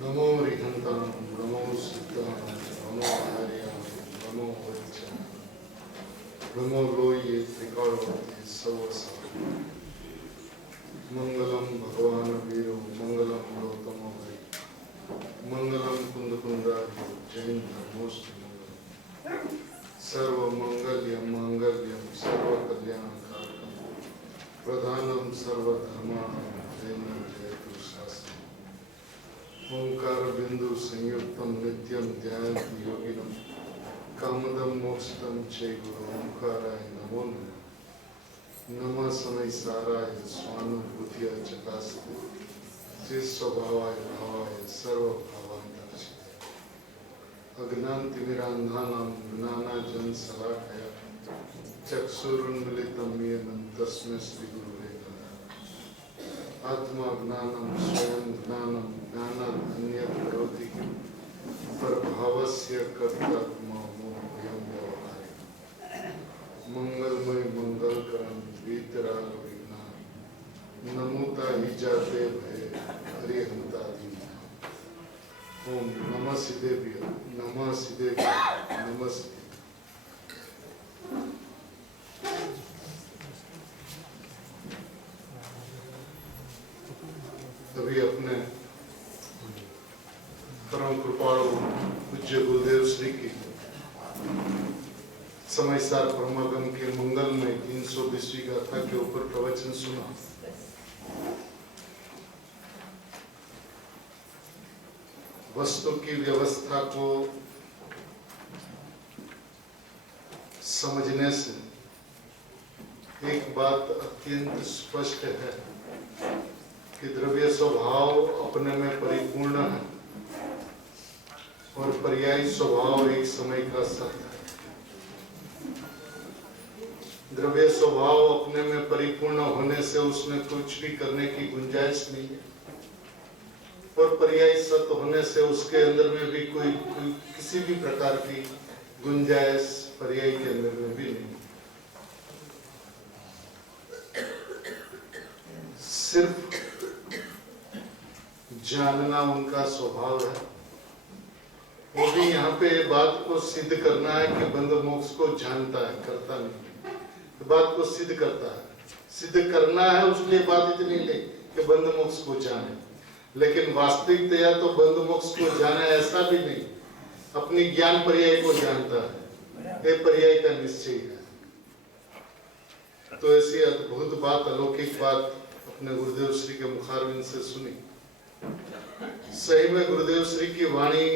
नमो रिहंतां नमो सिद्धां नमो हरियां नमो वज्रं नमो लोये त्रिकालवती सर्वसा मंगलम भगवान वीरो मंगलम गौतमो हरि मंगलम कुंदकुंडारि जैन धर्मोस्तु मंगलम सर्वमंगल्यं मांगल्यं सर्वकल्याणकारकं प्रधानं सर्वधर्माणां जैनं जयतु शास्त्रम् ओंकार बिंदु संयुक्तम नित्यम ध्यायन्ति योगिनम कामदम मोक्षदम चे गुरु ओंकाराय नमो नमः नमः समय साराय स्वानुभूतिया चकास्ते चित स्वभावाय भावाय सर्व भावांतरचिते अज्ञानतिमिरान्धानां ज्ञानांजन शलाकया चक्षुरुन्मीलितं येन तस्मै श्री गुरुवे नमः आत्मा ज्ञानम स्वयं ज्ञानम ज्ञानात् अन्यत् करोति किं परभावस्य कर्तात्मा मोहयं व्यवहारे मंगलमय मंगलकरं वीतराग विघ्नान् नमोता ही जाते भय हरिहंता दीन ओम नमः सिद्धेभ्य नमः सिद्धेभ्य नमः सिद्धेभ्य। तभी अपने परम कृपालु पूज्य गुरुदेव श्री की समय सार ब्रह्मगम के मंगल में 320वीं गाथा के ऊपर प्रवचन सुना। वस्तु की व्यवस्था को समझने से एक बात अत्यंत स्पष्ट है कि द्रव्य स्वभाव अपने में परिपूर्ण है और पर्यायी स्वभाव एक समय का सत्य है। द्रव्य स्वभाव अपने में परिपूर्ण होने से उसमें कुछ भी करने की गुंजाइश नहीं है और पर्यायी सत्य होने से उसके अंदर में भी कोई किसी भी प्रकार की गुंजाइश पर्यायी के अंदर में भी नहीं। सिर्फ जानना उनका स्वभाव है। वो भी यहाँ पे बात को सिद्ध करना है कि बंध मोक्ष को जानता है, करता नहीं। तो बात को सिद्ध करता है, सिद्ध करना है, उसलिए बात इतनी नहीं कि बंध मोक्ष को जाने, लेकिन वास्तविकतया तो बंध मोक्ष को जाने ऐसा भी नहीं, अपनी ज्ञान पर्याय को जानता है, ये पर्याय का निश्चय है। तो ऐसी अद्भुत बात, अलौकिक बात अपने गुरुदेव श्री के मुखारविंद से सुनी। सही में गुरुदेव श्री की वाणी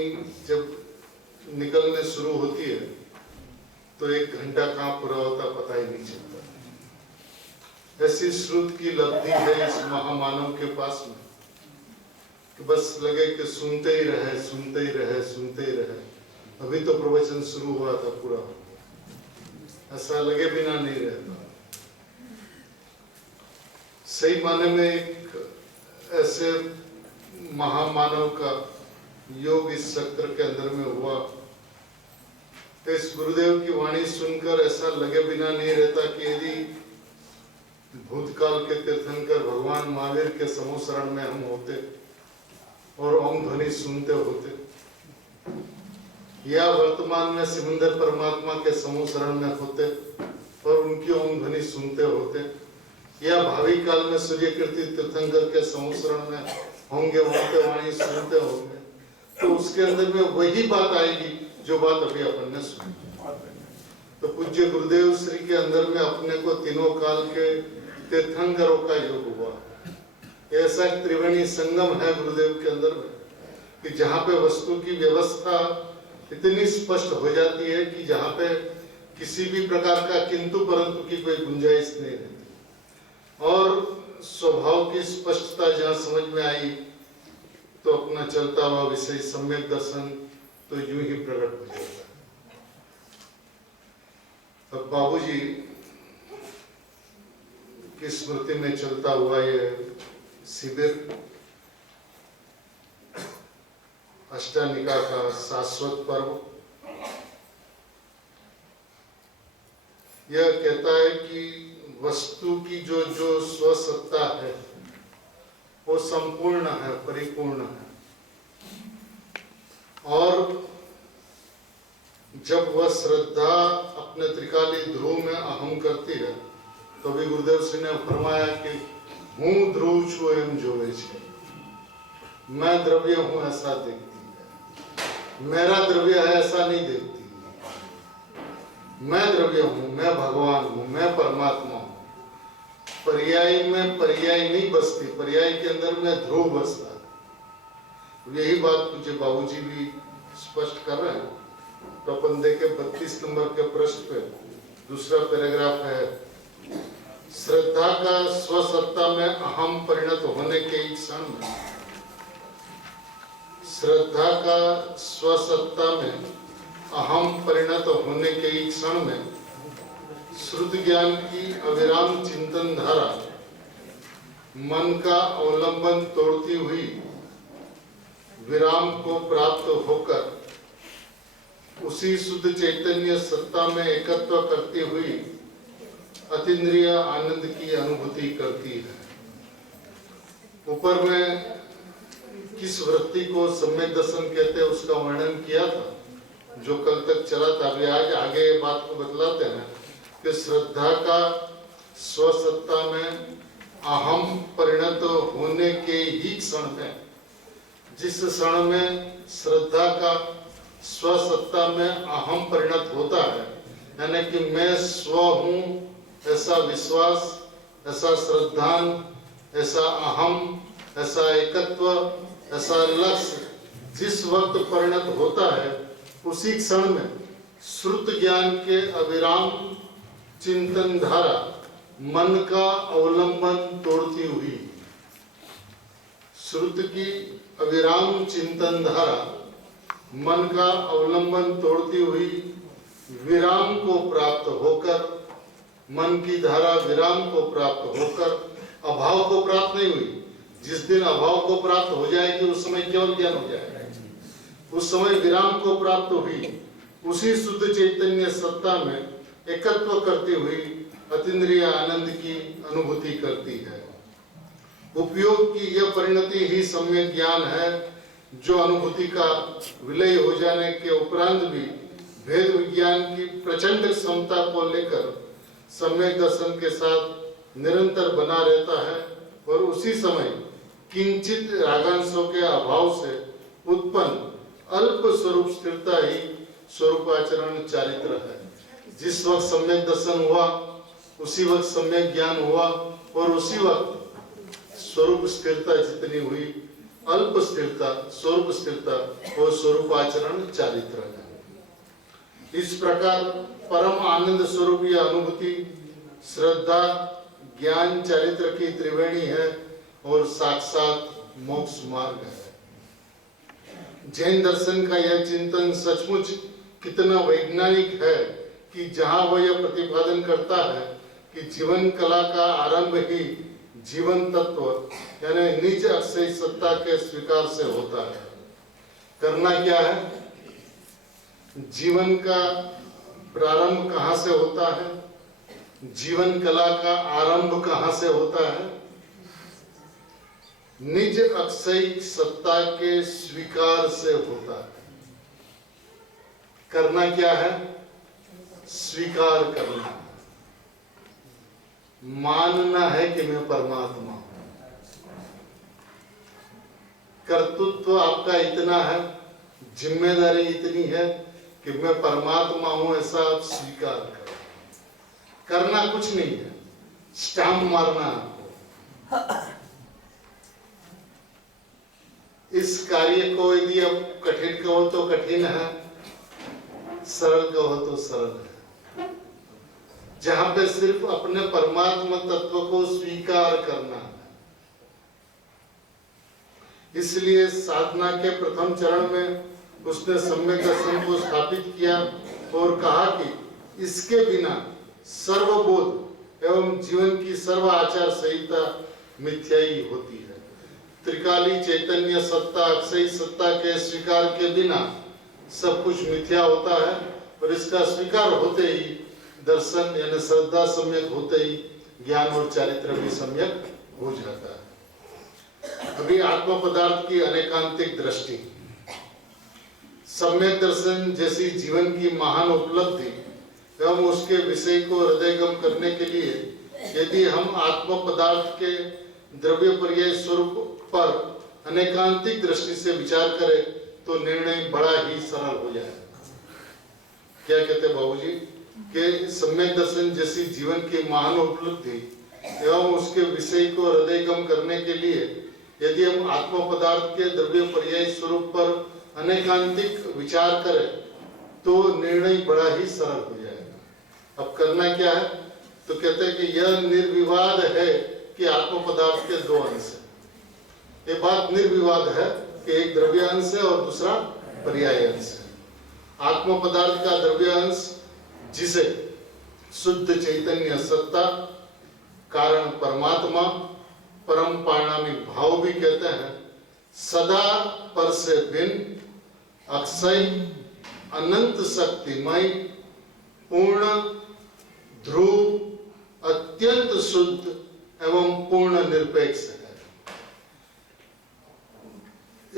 जब निकलने शुरू होती है तो 1 घंटा कहाँ पूरा होता पता ही नहीं चलता। ऐसी श्रुत की लब्धि है इस महामानव के पास में कि बस लगे कि सुनते ही रहे, सुनते ही रहे, सुनते ही रहे। अभी तो प्रवचन शुरू हुआ था, पूरा ऐसा लगे बिना नहीं रहता। सही माने में एक ऐसे महामानव का योग इस सत्र के अंदर में हुआ। इस गुरुदेव की वाणी सुनकर ऐसा लगे बिना नहीं रहता कि यदि भूतकाल के तीर्थंकर भगवान महावीर के समूह शरण में हम होते और ओम ध्वनि सुनते होते, या वर्तमान में सिमंदर परमात्मा के समूह शरण में होते और उनकी ओम ध्वनि सुनते होते, या भावी काल में सूर्य कीर्ति तीर्थंकर के समूह शरण में होंगे, वहां वाणी सुनते होंगे, तो उसके अंदर में वही बात आएगी जो बात अभी अपन ने सुनी। तो पूज्य गुरुदेव श्री के अंदर में अपने को तीनों काल के तीर्थंकरों का योग हुआ। ऐसा त्रिवेणी संगम है गुरुदेव के अंदर में कि जहाँ पे वस्तु की व्यवस्था इतनी स्पष्ट हो जाती है कि जहाँ पे किसी भी प्रकार का किंतु परंतु की कोई गुंजाइश नहीं रहती। और स्वभाव की स्पष्टता जहाँ समझ में आई तो अपना चलता हुआ विषय सम्यक दर्शन तो यूं ही प्रकट हो जाता है। अब बाबूजी की स्मृति में चलता हुआ ये शिविर अष्टानिका का शाश्वत पर्व, यह कहता है कि वस्तु की जो स्वसत्ता है वो संपूर्ण है, परिपूर्ण है। और जब वह श्रद्धा अपने त्रिकाली ध्रुव में अहम करती है तो भी गुरुदेव सिंह ने फरमाया कि हूँ ध्रुव छू एम जोड़े छे, मैं द्रव्य हूँ ऐसा देखती है, मेरा द्रव्य है ऐसा नहीं देखती, मैं द्रव्य हूँ, मैं भगवान हूँ, मैं परमात्मा हूँ। पर्याय में पर्याय नहीं बसती, पर्याय के अंदर में ध्रुव बसता है। यही बात मुझे बाबूजी भी स्पष्ट कर रहे हैं। तो अपन देखे 32 नंबर के पृष्ठ पे दूसरा पैराग्राफ है, श्रद्धा का स्वसत्ता में अहम परिणत होने के एक क्षण में, श्रद्धा का स्वसत्ता में अहम परिणत होने के एक क्षण में श्रुत ज्ञान की अविराम चिंतन धारा मन का अवलंबन तोड़ती हुई विराम को प्राप्त होकर उसी शुद्ध चैतन्य सत्ता में एकत्व करती हुई अतीन्द्रिय आनंद की अनुभूति करती है। ऊपर में किस वृत्ति को सम्यक दर्शन कहते हैं उसका वर्णन किया था, जो कल तक चला था। अभी आज आगे बात को बतलाते हैं कि श्रद्धा का स्वसत्ता में अहम परिणत होने के ही क्षण में, जिस क्षण में श्रद्धा का स्वसत्ता में अहम परिणत होता है, यानी कि मैं स्व हूँ ऐसा विश्वास, ऐसा श्रद्धान, ऐसा अहम, ऐसा एकत्व, ऐसा लक्ष्य जिस वक्त परिणत होता है, उसी क्षण में श्रुत ज्ञान के अविराम चिंतन धारा मन का अवलंबन तोड़ती हुई, श्रुत की अविराम चिंतन धारा मन का अवलंबन तोड़ती हुई विराम को प्राप्त होकर, मन की धारा विराम को प्राप्त होकर अभाव को प्राप्त नहीं हुई। जिस दिन अभाव को प्राप्त हो जाएगी उस समय केवल ज्ञान हो जाएगा, उस समय विराम को प्राप्त हुई उसी शुद्ध चैतन्य सत्ता में एकत्व करती हुई अतीन्द्रिय आनंद की अनुभूति करती है। उपयोग की यह परिणति ही सम्यक ज्ञान है, जो अनुभूति का विलय हो जाने के उपरांत भी भेद विज्ञान की प्रचंड क्षमता को लेकर सम्यक दर्शन के साथ निरंतर बना रहता है और उसी समय किंचित रागांशों के अभाव से उत्पन्न अल्प स्वरूप स्थिरता ही स्वरूपाचरण चारित्र है। जिस वक्त सम्यक दर्शन हुआ उसी वक्त सम्यक ज्ञान हुआ और उसी वक्त स्वरूप स्थिरता जितनी हुई, अल्प स्थिरता, स्वरूप स्थिरता और स्वरूपाचरण चारित्र है। इस प्रकार परम आनंद स्वरूप यह अनुभूति श्रद्धा ज्ञान चारित्र की त्रिवेणी है और साक्षात मोक्ष मार्ग है। जैन दर्शन का यह चिंतन सचमुच कितना वैज्ञानिक है कि जहां वह यह प्रतिपादन करता है कि जीवन कला का आरंभ ही जीवन तत्व यानी निज अक्षय सत्ता के स्वीकार से होता है। करना क्या है? जीवन का प्रारंभ कहाँ से होता है? जीवन कला का आरंभ कहाँ से होता है? निज अक्षय सत्ता के स्वीकार से होता है। करना क्या है? स्वीकार करना, मानना है कि मैं परमात्मा हूं। कर्तृत्व आपका इतना है, जिम्मेदारी इतनी है कि मैं परमात्मा हूं ऐसा आप स्वीकार करें। करना कुछ नहीं है, स्टैम्प मारना आपको। इस कार्य को यदि आप कठिन कहो तो कठिन है, सरल कहो तो सरल है। जहां पे सिर्फ अपने परमात्मा तत्व को स्वीकार करना है। इसलिए साधना के प्रथम चरण में उसने सम्यक दर्शन को स्थापित किया और कहा कि इसके बिना सर्वबोध एवं जीवन की सर्व आचार संहिता मिथ्या ही होती है। त्रिकाली चैतन्य सत्ता अक्षय सत्ता के स्वीकार के बिना सब कुछ मिथ्या होता है और इसका स्वीकार होते ही दर्शन यानी श्रद्धा सम्यक होते ही ज्ञान और चारित्र भी सम्यक हो जाता है। अभी आत्म पदार्थ की अनेकांतिक दृष्टि, सम्यक दर्शन जैसी जीवन की महान उपलब्धि एवं उसके विषय को हृदयगम करने के लिए यदि हम आत्म पदार्थ के द्रव्य पर्याय स्वरूप पर अनेकांतिक दृष्टि से विचार करें तो निर्णय बड़ा ही सरल हो जाए। क्या कहते हैं बाबूजी कि सम्यक दर्शन जैसी जीवन की महान उपलब्धि एवं उसके विषय को हृदयगम करने के लिए यदि हम आत्म पदार्थ के द्रव्य पर्याय स्वरूप पर अनेकांतिक विचार करें तो निर्णय बड़ा ही सरल हो जाएगा। अब करना क्या है? तो कहते हैं कि यह निर्विवाद है कि आत्म पदार्थ के दो अंश है। ये बात निर्विवाद है कि एक द्रव्य अंश है और दूसरा पर्याय अंश है। आत्म पदार्थ का द्रव्य अंश जिसे शुद्ध चैतन्य सत्ता, कारण परमात्मा, परम पारणामिक भाव भी कहते हैं, सदा पर से भिन्न, अक्षय, अनंत शक्तिमय, पूर्ण, ध्रुव, अत्यंत शुद्ध एवं पूर्ण निरपेक्ष है।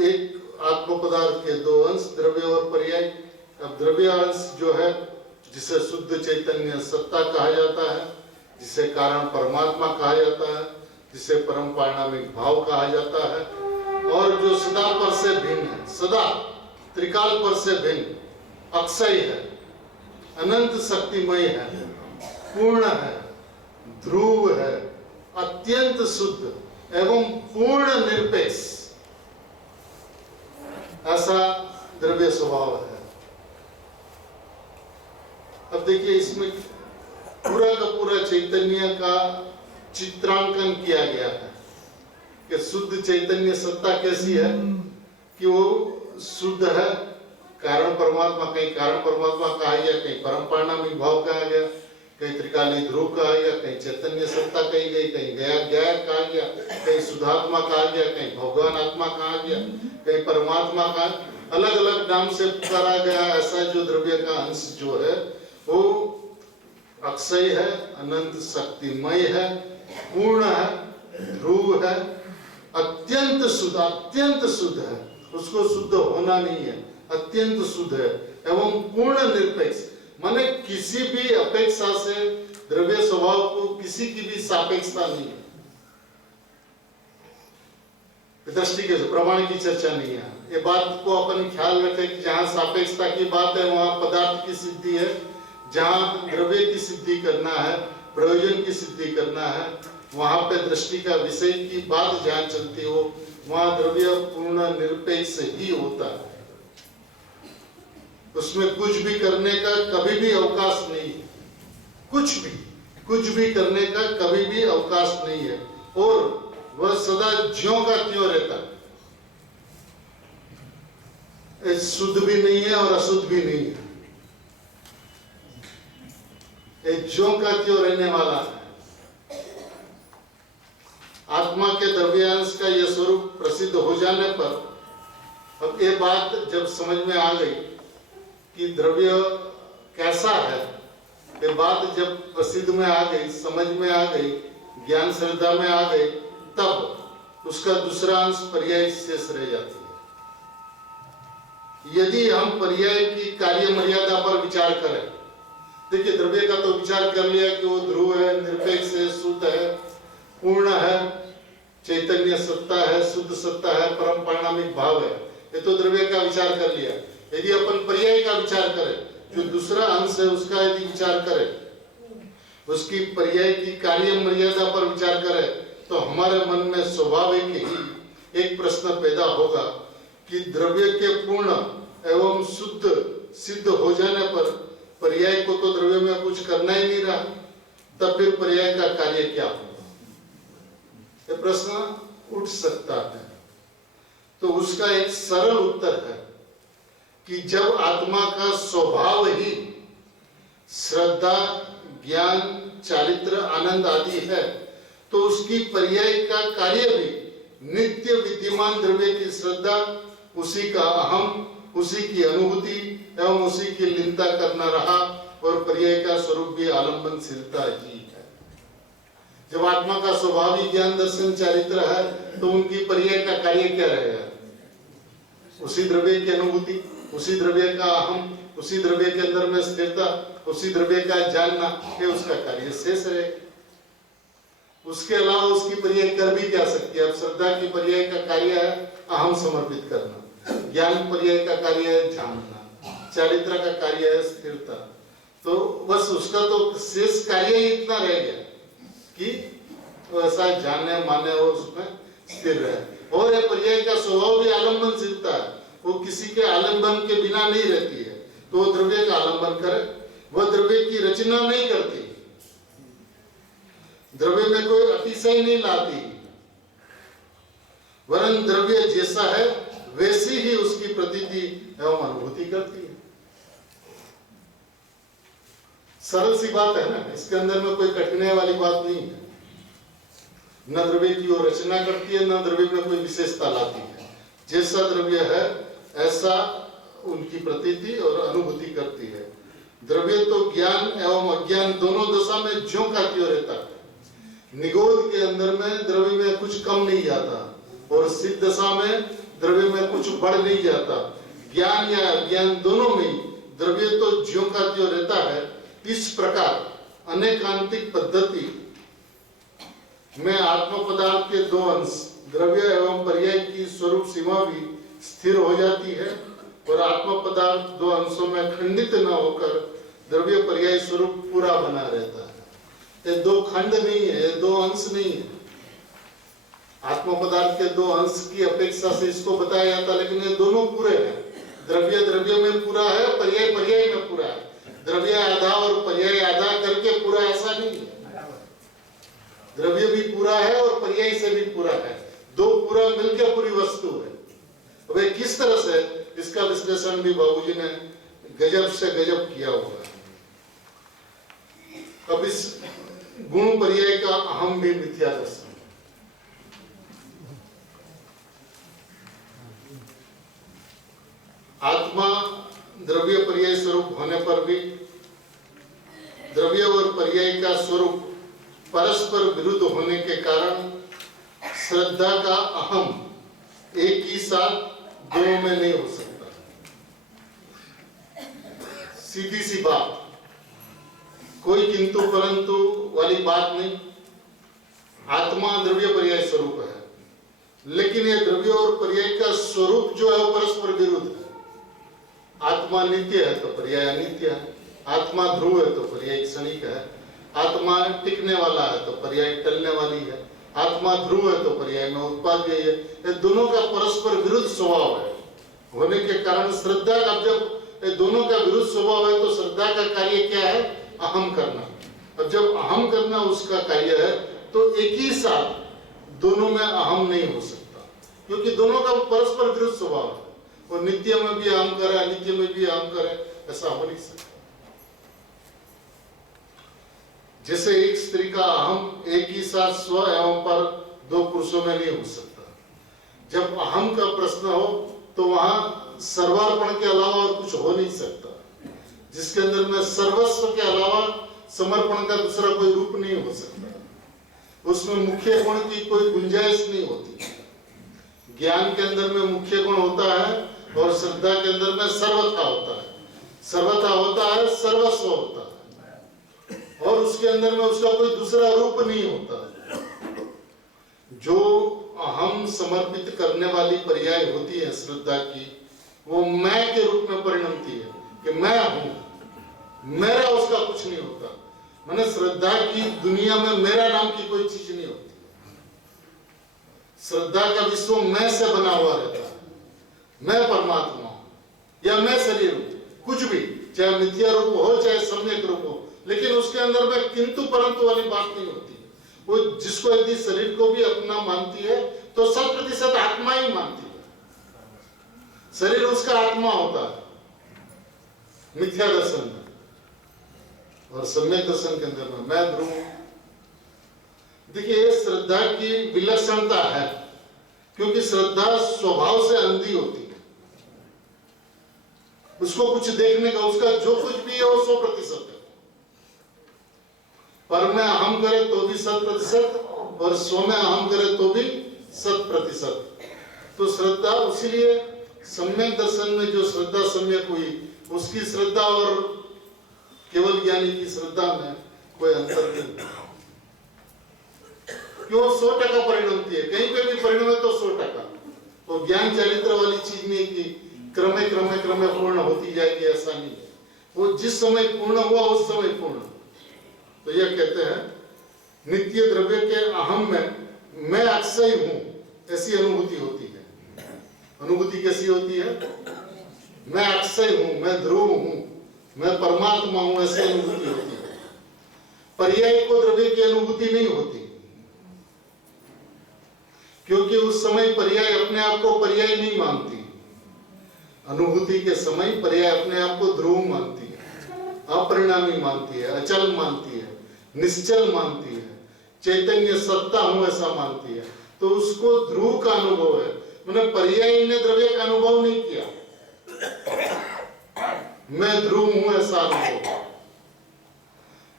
एक आत्म पदार्थ के दो अंश, द्रव्य और पर्याय। अब द्रव्य अंश जो है जिसे शुद्ध चैतन्य सत्ता कहा जाता है, जिसे कारण परमात्मा कहा जाता है, जिसे परम पारणामिक भाव कहा जाता है, और जो सदा पर से भिन्न है, सदा त्रिकाल पर से भिन्न, अक्षय है, अनंत शक्तिमय है, पूर्ण है, ध्रुव है, अत्यंत शुद्ध एवं पूर्ण निरपेक्ष, ऐसा द्रव्य स्वभाव है। अब देखिए इसमें पूरा का पूरा चैतन्य का चित्रांकन किया गया है कि शुद्ध चैतन्य सत्ता कैसी है कि वो शुद्ध है, कारण परमात्मा, कहीं कारण परमात्मा कहा गया, कहीं परम पारणामिक भाव कहा गया, कहीं त्रिकाली ध्रुव कहा गया, कहीं चैतन्य सत्ता कही गई, कहीं गया ज्ञान कहा गया, कहीं शुद्धात्मा कहा गया, कहीं भगवान आत्मा कहा गया, कहीं परमात्मा का अलग अलग नाम से पुकारा गया। ऐसा जो द्रव्य का अंश जो है वो अक्षय है, अनंत शक्तिमय है, पूर्ण है, ध्रुव है, अत्यंत शुद्ध है, उसको शुद्ध होना नहीं है, अत्यंत शुद्ध है एवं पूर्ण निरपेक्ष, माने किसी भी अपेक्षा से द्रव्य स्वभाव को किसी की भी सापेक्षता नहीं है। दृष्टि के प्रमाण की चर्चा नहीं है। ये बात को अपन ख्याल रखें कि जहां सापेक्षता की बात है वहां पदार्थ की सिद्धि है, जहां द्रव्य की सिद्धि करना है, प्रयोजन की सिद्धि करना है, वहां पे दृष्टि का विषय की बात जहां चलती हो वहां द्रव्य पूर्ण निरपेक्ष ही होता है। उसमें कुछ भी करने का कभी भी अवकाश नहीं है, कुछ भी करने का कभी भी अवकाश नहीं है, और वह सदा ज्यों का त्यों रहता है, शुद्ध भी नहीं है और अशुद्ध भी नहीं है, ज्यों का त्यों रहने वाला है। आत्मा के द्रव्यांश का यह स्वरूप प्रसिद्ध हो जाने पर अब ये बात जब समझ में आ गई कि द्रव्य कैसा है, ये बात जब प्रसिद्ध में आ गई, समझ में आ गई, ज्ञान श्रद्धा में आ गई, तब उसका दूसरा अंश पर्याय शेष रह जाती है। यदि हम पर्याय की कार्य मर्यादा पर विचार करें, देखिए द्रव्य का तो विचार कर लिया कि वो ध्रुव है, निरपेक्ष है, शुद्ध है, पूर्ण है, चैतन्य सत्ता है, शुद्ध सत्ता है, परम पारणामिक भाव है, ये तो द्रव्य का विचार कर लिया। यदि अपन पर्याय का विचार करें, जो दूसरा अंश है उसका यदि विचार करें, उसकी पर्याय की कार्य मर्यादा पर विचार करें, तो हमारे मन में स्वाभाविक ही एक प्रश्न पैदा होगा कि द्रव्य के पूर्ण एवं शुद्ध सिद्ध हो जाने पर पर्याय को तो द्रव्य में कुछ करना ही नहीं रहा, तब फिर पर्याय का कार्य क्या होगा? ये प्रश्न उठ सकता है। तो उसका एक सरल उत्तर है कि जब आत्मा का स्वभाव ही श्रद्धा, ज्ञान, चारित्र, आनंद आदि है, तो उसकी पर्याय का कार्य भी नित्य विद्यमान द्रव्य की श्रद्धा, उसी का अहम, उसी की अनुभूति एवं उसी की लीनता करना रहा, और पर्याय का स्वरूप भी आलंबनशीलता ही है। जब आत्मा का स्वभाव ही ज्ञान, दर्शन, चारित्र है, तो उनकी पर्याय का कार्य क्या रहेगा? उसी द्रव्य की अनुभूति, उसी द्रव्य का अहम, उसी द्रव्य के अंदर में स्थिरता, उसी द्रव्य का जानना, ये उसका कार्य शेष है। उसके अलावा उसकी पर्याय कर भी क्या सकती है? अब श्रद्धा की पर्याय का कार्य है अहम समर्पित करना, ज्ञान पर्याय का कार्य है जानना, चारित्र का कार्य है स्थिरता। तो बस उसका तो शेष कार्य ही इतना रह गया कि ऐसा जानने माने और उसमें स्थिर रहे। और ये पर्याय का स्वभाव भी आलम्बनशीलता है, वो किसी के आलम्बन के बिना नहीं रहती है। तो वो द्रव्य का आलम्बन करे, वह द्रव्य की रचना नहीं करती, द्रव्य में कोई अतिशय नहीं लाती, वरन द्रव्य जैसा है वैसी ही उसकी प्रतीति एवं अनुभूति करती है। सरल सी बात है ना, इसके अंदर में कोई कठिनाई वाली बात नहीं है। न द्रव्य की वो रचना करती है, न द्रव्य में कोई विशेषता लाती है। जैसा द्रव्य है ऐसा उनकी प्रतीति और अनुभूति करती है। द्रव्य तो ज्ञान एवं अज्ञान दोनों दशा में ज्यों का त्यों रहता है। निगोध के अंदर में द्रव्य में कुछ कम नहीं जाता और सिद्ध दशा में द्रव्य में कुछ बढ़ नहीं जाता। ज्ञान या अज्ञान दोनों में द्रव्य तो ज्यों का त्यों रहता है। इस प्रकार अनेकांतिक पद्धति में आत्म पदार्थ के दो अंश द्रव्य एवं पर्याय की स्वरूप सीमा भी स्थिर हो जाती है और आत्म पदार्थ दो अंशों में खंडित न होकर द्रव्य पर्याय स्वरूप पूरा बना रहता है। ये दो खंड नहीं है, ये दो अंश नहीं है। आत्म पदार्थ के दो अंश की अपेक्षा से इसको बताया जाता, लेकिन ये दोनों पूरे हैं। द्रव्य द्रव्य में पूरा है, पर्याय पर्याय में पूरा है। द्रव्य आधा और पर्याय आधा करके पूरा ऐसा नहीं है। द्रव्य भी पूरा है और पर्याय से भी पूरा है, दो पूरा मिलकर पूरी वस्तु है। वे किस तरह से, इसका विश्लेषण भी बाबूजी ने गजब से गजब किया हुआ है। अब इस गुण पर्याय का अहम भी मिथ्या दर्शन। आत्मा द्रव्य पर्याय स्वरूप होने पर भी द्रव्य और पर्याय का स्वरूप परस्पर विरुद्ध होने के कारण श्रद्धा का अहम एक ही साथ दोनों में नहीं हो सकता। सीधी सी बात, कोई किंतु परंतु वाली बात नहीं। आत्मा द्रव्य पर्याय स्वरूप है, लेकिन ये द्रव्य और पर्याय का स्वरूप जो है परस्पर विरुद्ध है। आत्मा नित्य है तो पर्याय अनित्य है, आत्मा ध्रुव है तो पर्याय क्षणिक है, आत्मा टिकने वाला है तो पर्याय टलने वाली है, आत्मा ध्रुव है तो पर्याय में उत्पाद्य है। ये दोनों का परस्पर विरुद्ध स्वभाव है होने के कारण श्रद्धा का, जब ये दोनों का विरुद्ध स्वभाव है तो श्रद्धा का कार्य क्या है? अहम करना। अब जब अहम करना उसका कार्य है तो एक ही साथ दोनों में अहम नहीं हो सकता, क्योंकि दोनों का परस्पर विरुद्ध स्वभाव है। और नित्य में भी अहम करे, अनित्य में भी अहम करे, ऐसा हो नहीं सकता। जैसे एक स्त्री का अहम एक ही साथ स्व एवं पर दो पुरुषों में नहीं हो सकता। जब अहम का प्रश्न हो तो वहां सर्वार्पण के अलावा और कुछ हो नहीं सकता, जिसके अंदर में सर्वस्व के अलावा समर्पण का दूसरा कोई रूप नहीं हो सकता। उसमें मुख्य गुण की कोई गुंजाइश नहीं होती। ज्ञान के अंदर में मुख्य गुण होता है और श्रद्धा के अंदर में सर्वथा होता है। सर्वथा होता है, सर्वस्व होता है, और उसके अंदर में उसका कोई दूसरा रूप नहीं होता। जो अहम समर्पित करने वाली पर्याय होती है श्रद्धा की, वो मैं के रूप में परिणमती है कि मैं हूं, मेरा उसका कुछ नहीं होता। मैंने श्रद्धा की दुनिया में मेरा नाम की कोई चीज नहीं होती। श्रद्धा का विश्व मैं से बना हुआ रहता है। मैं परमात्मा हूं या मैं शरीर हूं, कुछ भी, चाहे मिथ्या रूप हो चाहे सम्यक रूप हो, लेकिन उसके अंदर में किंतु परंतु वाली बात नहीं होती। वो जिसको यदि शरीर को भी अपना मानती है तो 100% आत्मा ही मानती है। शरीर उसका आत्मा होता है मिथ्या दर्शन में, और सम्यक दर्शन के अंदर में मैं ध्रुव। देखिए, श्रद्धा की विलक्षणता है, क्योंकि श्रद्धा स्वभाव से अंधी होती है। उसको कुछ देखने का, उसका जो कुछ भी है वो 100% है। पर में अहम करे तो भी 100% और स्व में अहम करे तो भी 100%। तो श्रद्धा, उसीलिए सम्यक दर्शन में जो श्रद्धा सम्यक हुई, उसकी श्रद्धा और केवल ज्ञानी की श्रद्धा में कोई अंतर नहीं। क्यों 100% परिणमती है, कहीं पे भी परिणम है तो 100%। तो ज्ञान चरित्र वाली चीज नहीं कि क्रमे क्रमे क्रमे पूर्ण होती जाएगी, ऐसा नहीं है। वो जिस समय पूर्ण हुआ उस समय पूर्ण। तो यह कहते हैं नित्य द्रव्य के अहम में मैं अक्षय हूं, ऐसी अनुभूति होती है। अनुभूति कैसी होती है? मैं अक्षय हूं, मैं ध्रुव हूं, मैं परमात्मा हूं, ऐसी अनुभूति होती है। पर्याय को द्रव्य की अनुभूति नहीं होती, क्योंकि उस समय पर्याय अपने आप को पर्याय नहीं मानती। अनुभूति के समय पर्याय अपने आप को ध्रुव मानती है, अपरिणामी मानती है, अचल मानती है, निश्चल मानती है, चैतन्य सत्ता हूं ऐसा मानती है। तो उसको ध्रुव का अनुभव है। मैंने पर्याय ने द्रव्य का अनुभव नहीं किया, मैं ध्रुव हूं ऐसा अनुभव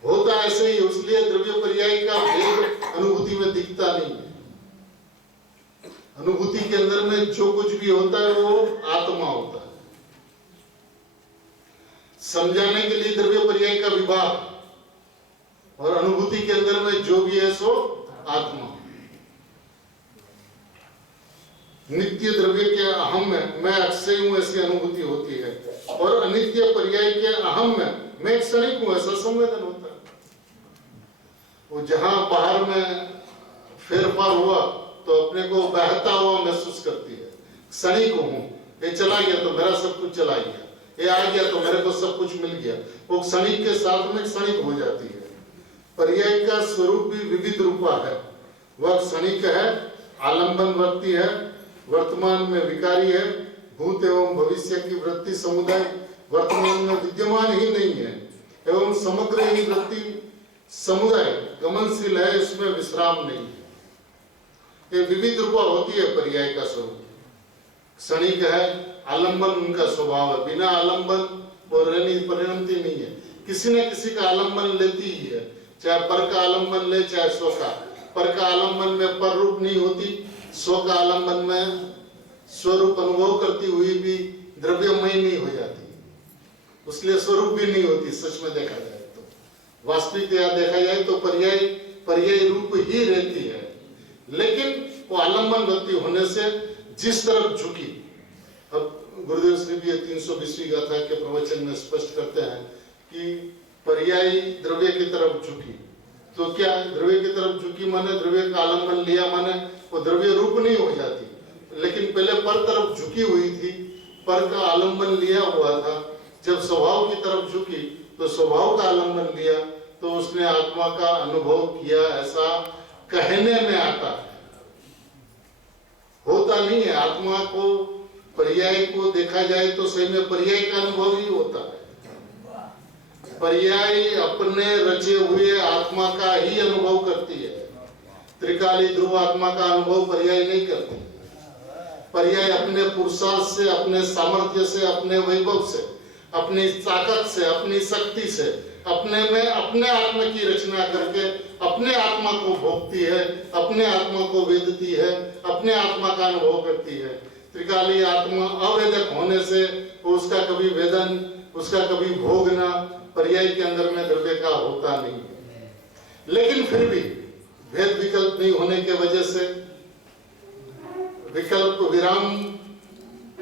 होता ऐसे ही। इसलिए द्रव्य पर्याय का भेद अनुभूति में दिखता नहीं है। अनुभूति के अंदर में जो कुछ भी होता है वो आत्मा होता है। समझाने के लिए द्रव्य पर्याय का विभाग, और अनुभूति के अंदर में जो भी है सो आत्मा। नित्य द्रव्य के अहम में मैं अक्षय हूं ऐसी अनुभूति होती है, और अनित्य पर्याय के अहम में मैं क्षणिक हूं ऐसा संवेदन होता है। वो जहां बाहर में फेरफार हुआ तो अपने को बहता हुआ महसूस करती है, क्षणिक हूं। ये चला गया तो मेरा सब कुछ चला गया, ये आ गया तो मेरे को सब कुछ मिल गया। वो क्षणिक के साथ में क्षणिक हो जाती है। पर्याय का स्वरूप भी विविध रूपा है। वह क्षणिक है, आलंबनवर्ती है, वर्तमान में विकारी है, भूत एवं भविष्य की वृत्ति समुदाय वर्तमान में विद्यमान ही नहीं है, एवं समग्र ही वृत्ति समुदाय गमनशील है, इसमें विश्राम नहीं है। ये विविध रूपा होती है पर्याय का स्वरूप। क्षणिक है, आलंबन उनका स्वभाव है, बिना आलंबन और परिणमती नहीं है। किसी न किसी का आलंबन लेती ही है, चाहे पर का आलंबन ले चाहे स्व का। पर का आलंबन में पर रूप नहीं होती, स्व का आलंबन में स्वरूप अनुभव करती हुई भी द्रव्यमय नहीं हो जाती, उसलिए स्वरूप भी नहीं होती। सच में देखा जाए तो, वास्तविकता देखा जाए तो पर्याय रूप ही रहती है, लेकिन वो आलंबन वृत्ति होने से जिस तरफ झुकी। अब गुरुदेव श्री भी 320वीं गाथा के प्रवचन में स्पष्ट करते हैं कि पर्याय द्रव्य की तरफ झुकी। तो क्या द्रव्य की तरफ झुकी माने द्रव्य का आलंबन लिया माने वो द्रव्य रूप नहीं हो जाती, लेकिन पहले पर तरफ झुकी हुई थी, पर का आलंबन लिया हुआ था। जब स्वभाव की तरफ झुकी तो स्वभाव का आलंबन लिया, तो उसने आत्मा का अनुभव किया, ऐसा कहने में आता है, होता नहीं है। आत्मा को पर्याय को देखा जाए तो सही में पर्याय का अनुभव ही होता है। पर्याय अपने रचे हुए आत्मा का ही अनुभव करती है। त्रिकाली ध्रुव आत्मा का अनुभव पर्याय नहीं करती। पर्याय अपने पुरुषार्थ से, अपने सामर्थ्य से, अपने वैभव से, अपनी ताकत से, अपनी शक्ति से, अपने में अपने आत्मा की रचना करके अपने आत्मा को भोगती है, अपने आत्मा को वेदती है, अपने आत्मा का अनुभव करती है। त्रिकाली आत्मा अवेदक होने से उसका कभी वेदन, उसका कभी भोगना पर्याय के अंदर में द्रव्य का होता नहीं है। लेकिन फिर भी भेद विकल्प नहीं होने के वजह से, विकल्प विराम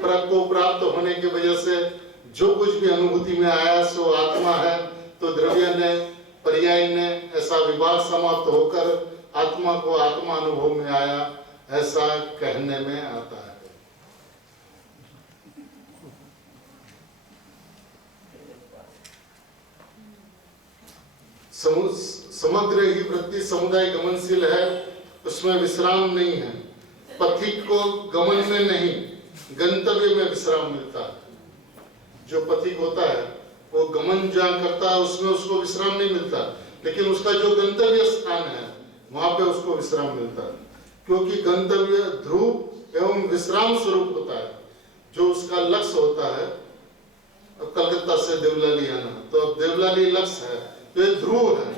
को प्राप्त होने की वजह से जो कुछ भी अनुभूति में आया सो आत्मा है। तो द्रव्य ने, पर्याय ने ऐसा विभाग समाप्त होकर आत्मा को आत्मा अनुभव में आया, ऐसा कहने में आता है। समग्र ही वृत्ति समुदाय गमनशील है, उसमें विश्राम नहीं है। पथिक को गमन में नहीं, गंतव्य में विश्राम मिलता है। जो पथिक होता है वो गमन जहाँ करता है उसमें उसको विश्राम नहीं मिलता, लेकिन उसका जो गंतव्य स्थान है वहां पे उसको विश्राम मिलता है, क्योंकि गंतव्य ध्रुव एवं विश्राम स्वरूप होता है। जो उसका लक्ष्य होता है, अब कलकत्ता से देवलाली आना, तो अब देवलाली लक्ष्य है, तो ये ध्रुव है।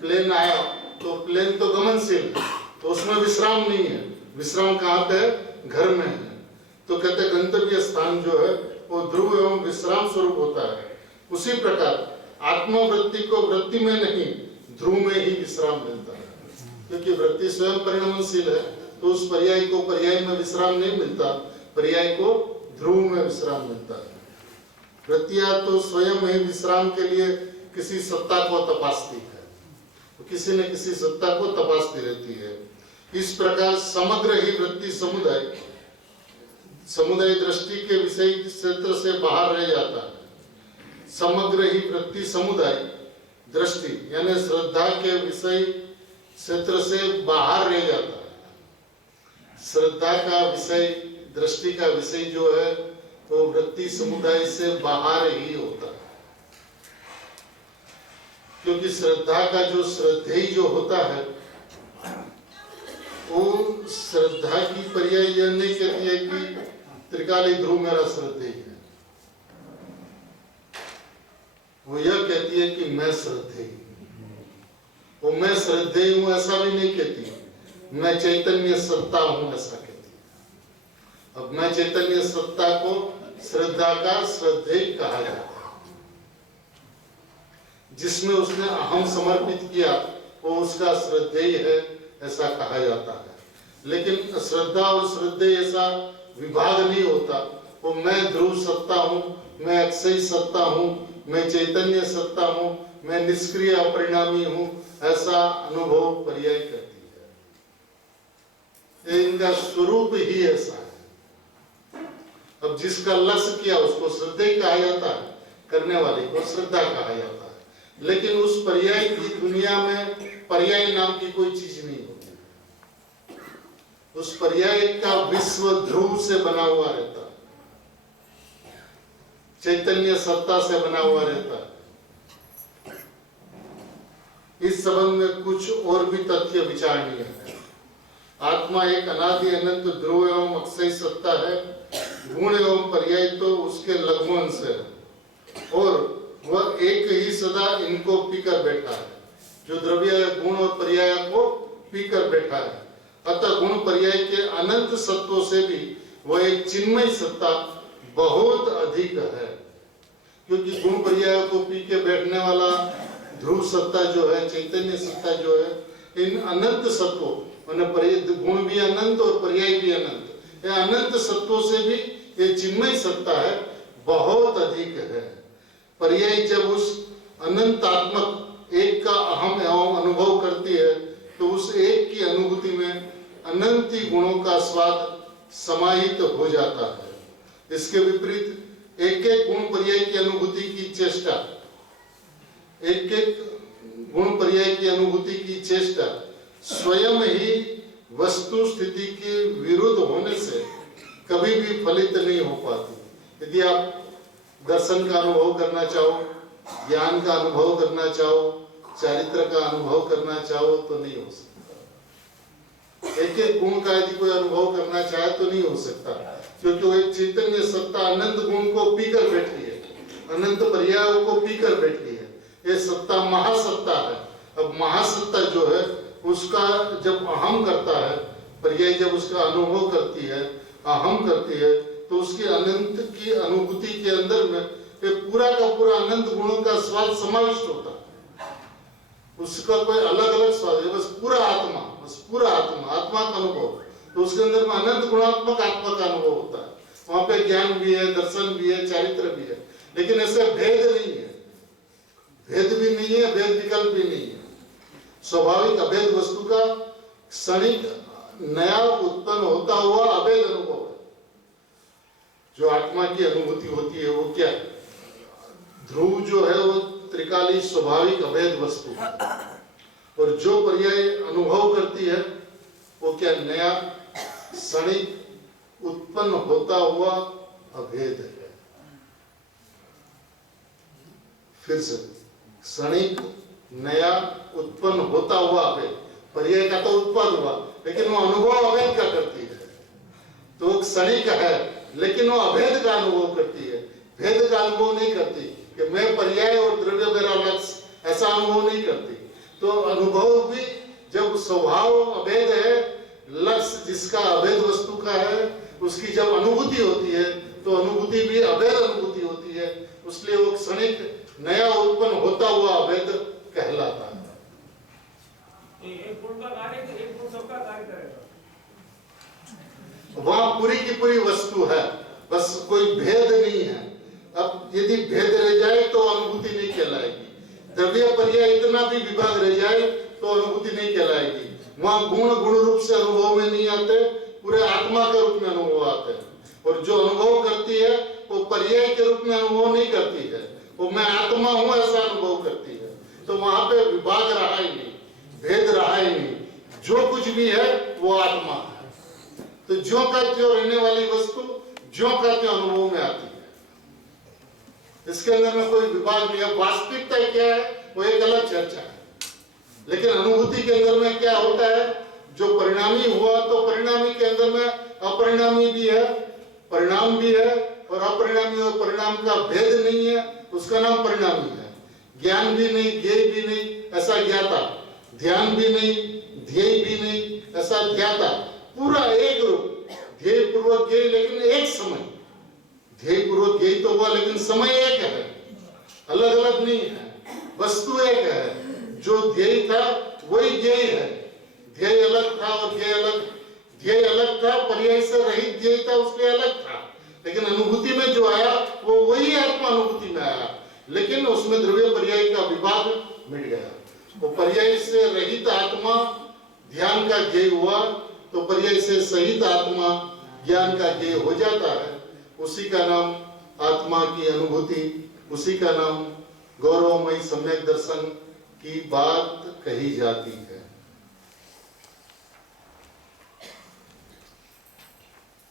प्लेन आया तो प्लेन तो गमनशील है, तो उसमें विश्राम नहीं है। विश्राम कहाँ पे है? घर में है। तो कहते गंतव्य स्थान जो है वो ध्रुव एवं विश्राम स्वरूप होता है। उसी प्रकार आत्मवृत्ति को वृत्ति में नहीं ध्रुव में ही विश्राम मिलता है, क्योंकि वृत्ति स्वयं परिणमनशील है, तो उस पर्याय को पर्याय में विश्राम नहीं मिलता, पर्याय को ध्रुव में विश्राम मिलता है। वृत्तियां तो स्वयं ही विश्राम के लिए किसी सत्ता को तपासती है, तो किसी न किसी सत्ता को तपासती रहती है। इस प्रकार समग्र ही वृत्ति समुदाय दृष्टि के विषय क्षेत्र से बाहर रह जाता है। समग्र ही वृत्ति समुदाय दृष्टि यानी श्रद्धा के विषय क्षेत्र से बाहर रह जाता है। श्रद्धा का विषय दृष्टि का विषय जो है वो वृत्ति समुदाय से बाहर ही होता है, क्योंकि श्रद्धा का जो श्रद्धेय जो होता है वो श्रद्धा की पर्याय यह नहीं कहती है कि त्रिकाली ध्रुव मेरा श्रद्धेय है, वो यह कहती है कि मैं श्रद्धेय हूं। वो मैं श्रद्धेय हूं ऐसा भी नहीं कहती, मैं चैतन्य सत्ता हूं ऐसा कहती है। अब मैं चैतन्य सत्ता को श्रद्धा का श्रद्धेय कहा जाता है। जिसमें उसने अहम समर्पित किया वो उसका श्रद्धेय है ऐसा कहा जाता है। लेकिन श्रद्धा और श्रद्धेय ऐसा विभाग नहीं होता। वो मैं ध्रुव सत्ता हूं, मैं अक्षय सत्ता हूं, मैं चैतन्य सत्ता हूं, मैं निष्क्रिय अपरिणामी हूं, ऐसा अनुभव पर्याय करती है। इनका स्वरूप ही ऐसा है। अब जिसका लक्ष्य किया उसको श्रद्धेय कहा जाता है, करने वाले को श्रद्धा कहा जाता है। लेकिन उस पर्याय की दुनिया में पर्याय नाम की कोई चीज नहीं होती। उस पर्याय का विश्व ध्रुव से बना हुआ रहता है, चैतन्य सत्ता से बना हुआ रहता है। इस संबंध में कुछ और भी तथ्य विचारणीय है। आत्मा एक अनादि अनंत ध्रुव एवं अक्षय सत्ता है। गुण एवं पर्याय तो उसके लघु अंश है और वह एक ही सदा इनको पीकर बैठा है, जो द्रव्य गुण और पर्याय को पीकर बैठा है। अतः गुण पर्याय के अनंत सत्वों से भी वह एक चिन्मय सत्ता बहुत अधिक है, क्योंकि गुण पर्याय को पी के बैठने वाला ध्रुव सत्ता जो है, चैतन्य सत्ता जो है, इन अनंत सत्वों गुण भी अनंत और पर्याय भी अनंत, ये अनंत सत्वों से भी ये चिन्मय सत्ता है बहुत अधिक है। पर्याय जब उस अनंतात्मक एक का अहम एवं अनुभव करती है तो उस एक की अनुभूति में अनंत गुणों का स्वाद समाहित हो जाता है। इसके विपरीत एक एक गुण पर्याय की अनुभूति की चेष्टा, एक एक गुण पर्याय की अनुभूति की चेष्टा स्वयं ही वस्तु स्थिति के विरुद्ध होने से कभी भी फलित नहीं हो पाती। यदि आप दर्शन का अनुभव करना चाहो, ज्ञान का अनुभव करना चाहो, चारित्र का अनुभव करना चाहो तो नहीं हो सकता। एक एक गुण का यदि कोई अनुभव करना चाहे तो नहीं हो सकता, क्योंकि वो एक चैतन्य सत्ता अनंत गुण को पीकर बैठी है, अनंत पर्यायों को पीकर बैठी है। ये सत्ता महासत्ता है। अब महासत्ता जो है उसका जब अहम करता है, पर्याय जब उसका अनुभव करती है, अहम करती है, तो उसके अनंत की अनुभूति के अंदर में ये पूरा का पूरा अनंत गुणों का स्वाद समाविष्ट होता है। उसका कोई अलग अलग स्वाद है, बस पूरा आत्मा, बस पूरा आत्मा, आत्मा का अनुभव, तो उसके अंदर में अनंत गुणात्मक आत्मा का अनुभव होता है। वहां पे ज्ञान भी है, दर्शन भी है, चारित्र भी है, लेकिन ऐसे भेद नहीं है, भेद भी नहीं है, भेद विकल्प भी नहीं है। स्वाभाविक अभेद वस्तु का क्षणिक नया उत्पन्न होता हुआ अभेद अनुभव है। जो आत्मा की अनुभूति होती है वो क्या है? ध्रुव जो है वो त्रिकाली स्वाभाविक अभेद वस्तु है, और जो पर्याय अनुभव करती है वो क्या? नया क्षणिक उत्पन्न होता हुआ अभेद है। फिर से क्षणिक नया उत्पन्न होता हुआ अभेद, पर्याय का तो उत्पन्न हुआ, लेकिन वो अनुभव अभेद का करती है। तो क्षणिक है लेकिन वो अभेद का अनुभव करती है, भेद का अनुभव नहीं करती कि मैं पर्याय और द्रव्य मेरा लक्ष्य, ऐसा अनुभव नहीं करती। तो अनुभव भी जब स्वभाव अभेद है, लक्ष्य जिसका अभेद वस्तु का है उसकी जब अनुभूति होती है तो अनुभूति भी अभेद अनुभूति होती है, इसलिए वो क्षणिक नया उत्पन्न होता हुआ अभेद कहलाता है। एक गुण का कार्य, एक गुण सबका कार्य करेगा। वहां पूरी की पूरी वस्तु है, बस कोई भेद नहीं है। अब यदि भेद रह जाए तो अनुभूति नहीं कहलाएगी। द्रव्य पर्याय इतना भी विभाग रह जाए तो अनुभूति नहीं कहलाएगी। वहां गुण गुण रूप से अनुभव में नहीं आते, पूरे आत्मा के रूप में अनुभव आते हैं। और जो अनुभव करती है वो पर्याय के रूप में अनुभव नहीं करती है, वो मैं आत्मा हूं ऐसा अनुभव करती है। तो वहां पे विभाग रहा ही नहीं, भेद रहा ही नहीं, जो कुछ भी है वो आत्मा है। तो ज्यों का त्यों रहने वाली वस्तु ज्यों का त्यों अनुभव में आती है, इसके अंदर में कोई विभाग नहीं है। वास्तविकता क्या है वो एक अलग चर्चा है, लेकिन अनुभूति के अंदर में क्या होता है, जो परिणामी हुआ तो परिणामी के अंदर में अपरिणामी भी है, परिणाम भी है, और अपरिणामी और परिणाम का भेद नहीं है, उसका नाम परिणामी है। ज्ञान भी नहीं, ज्ञेय भी नहीं, ऐसा ज्ञाता। ध्यान भी नहीं, ध्येय भी नहीं, ऐसा ध्याता। पूरा एक रूप, ध्येय पूर्वक ज्ञेय, लेकिन एक समय। ध्येय पूर्वक ज्ञेय तो हुआ, लेकिन समय एक है, अलग अलग नहीं है। वस्तु एक है, जो ध्येय था वही ज्ञेय है। ध्येय अलग था और ज्ञेय अलग। ध्येय अलग था, पर्याय से रहित ध्येय था, उसके अलग था, लेकिन अनुभूति में जो आया वो वही आत्मा अनुभूति में आया, लेकिन उसमें द्रव्य पर्याय का विभाग मिट गया। वो पर्याय से रहित आत्मा ध्यान का ज्ञेय हुआ, तो पर्याय से सहित आत्मा ज्ञान का ज्ञेय हो जाता है। उसी का नाम आत्मा की अनुभूति, उसी का नाम गौरवमयी सम्यक दर्शन की बात कही जाती है।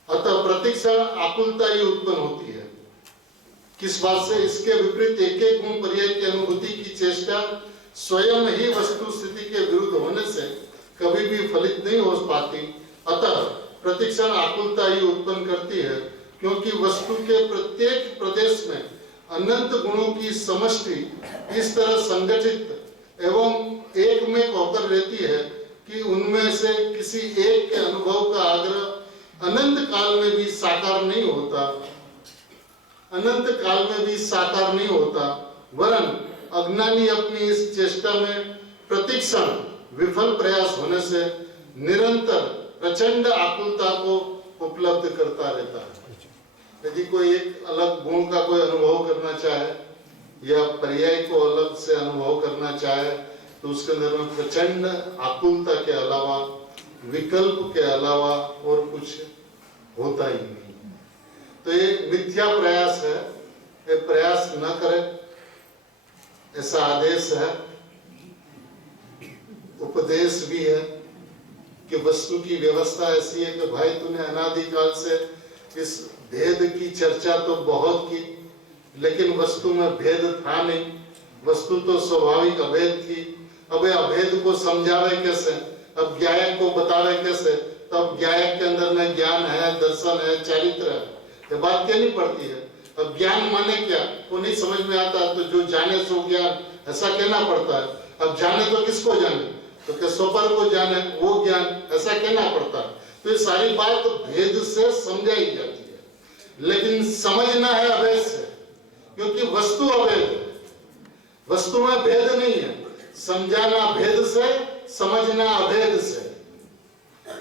अतः प्रतिक्षण आकुलता ही उत्पन्न होती है। किस बात से? इसके विपरीत एक एक गुण पर्याय की अनुभूति की चेष्टा स्वयं ही वस्तु स्थिति के विरुद्ध होने से कभी भी फलित नहीं हो पाती। अतः प्रतिक्षण आकुलता ही उत्पन्न करती है, क्योंकि वस्तु के प्रत्येक प्रदेश में अनंत गुणों की समष्टि इस तरह संगठित एवं एक में होकर रहती है कि उनमें से किसी एक के अनुभव का आग्रह अनंत काल में भी साकार नहीं होता, अनंत काल में भी साकार नहीं होता, वरन अज्ञानी अपनी इस चेष्टा में प्रतिक्षण विफल प्रयास होने से निरंतर प्रचंड आकुलता को उपलब्ध करता रहता है। यदि कोई एक अलग गुण का कोई अनुभव करना चाहे या पर्याय को अलग से अनुभव करना चाहे, तो उसके अंदर में प्रचंड आकुलता के अलावा, विकल्प के अलावा और कुछ होता ही नहीं। तो ये मिथ्या प्रयास है, ये प्रयास न करे ऐसा आदेश है, उपदेश भी है कि वस्तु की व्यवस्था ऐसी है कि भाई तूने अनादिकाल से इस भेद की चर्चा तो बहुत की, लेकिन वस्तु में भेद था नहीं, वस्तु तो स्वाभाविक अभेद थी। अब अभेद को समझा रहे कैसे? अब ज्ञायक को बता रहे कैसे? तब ज्ञायक के अंदर में ज्ञान है, दर्शन है, चारित्र है, ये बात क्या नहीं पड़ती है। अब ज्ञान माने क्या वो नहीं समझ में आता, तो जो जाने सो ज्ञान ऐसा कहना पड़ता है। अब जाने तो किसको जाने, तो क्या सोपर को जाने वो ज्ञान, ऐसा कहना पड़ता है। तो ये सारी बात भेद से समझाई जाती है, लेकिन समझना है अभेद से, क्योंकि वस्तु अभेद है, वस्तु में भेद नहीं है। समझाना भेद से, समझना अभेद से।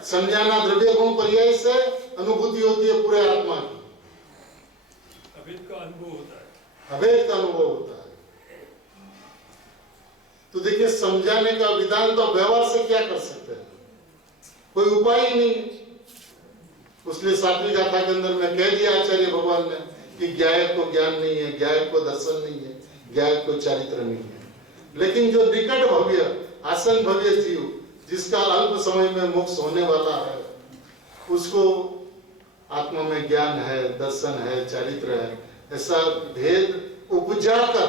समझाना द्रव्य गुण पर्याय से, अनुभूति होती है पूरे आत्मा की, अभेद का अनुभव होता है, अभेद का अनुभव होता है। तो देखिए, समझाने का विधान तो व्यवहार से क्या कर सकते हैं, कोई उपाय ही नहीं। उसने सातवीं गाथा के अंदर में कह दिया आचार्य भगवान ने कि ज्ञायक को ज्ञान नहीं है, ज्ञायक को दर्शन नहीं है, ज्ञायक को चारित्र नहीं है। लेकिन जो निकट भव्य आसन भव्य जीव, जिसका अल्प समय में मोक्ष होने वाला है, उसको आत्मा में ज्ञान है, दर्शन है, चारित्र है, ऐसा भेद उपजाकर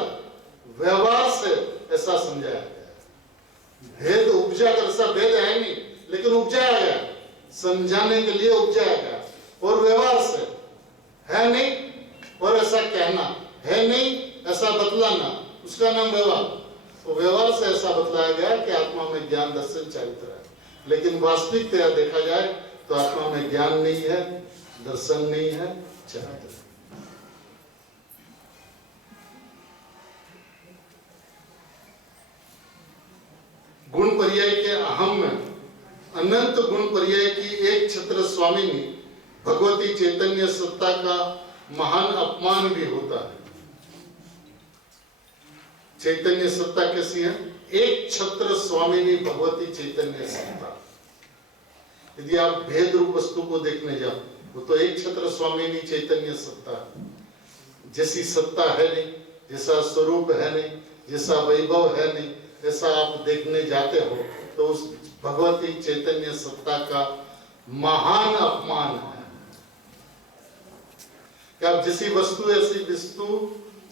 व्यवहार से ऐसा समझाया गया। भेद उपजाकर, ऐसा भेद है नहीं, लेकिन उपजाया गया, समझाने के लिए उपजाया गया। और व्यवहार से है नहीं, और ऐसा कहना है नहीं, ऐसा बतलाना, उसका नाम व्यवहार। तो व्यवहार से ऐसा बतलाया गया कि आत्मा में ज्ञान, दर्शन, चारित्र है। लेकिन वास्तविकता देखा जाए तो आत्मा में ज्ञान नहीं है, दर्शन नहीं है, चरित्र। गुण पर्याय के अहम में अनंत गुण पर्याय की एक छत्र स्वामिनी भगवती चैतन्य सत्ता का महान अपमान भी होता है। चैतन्य सत्ता कैसी है? एक छत्र स्वामिनी भगवती चैतन्य सत्ता। यदि आप भेद रूप वस्तु को देखने जाओ, वो तो एक छत्र स्वामिनी चैतन्य सत्ता है। जैसी सत्ता है नहीं, जैसा स्वरूप है नहीं, जैसा वैभव है नहीं, ऐसा आप देखने जाते हो तो उस भगवती चैतन्य सत्ता का महान अपमान है कि आप जैसी वस्तु ऐसी वस्तु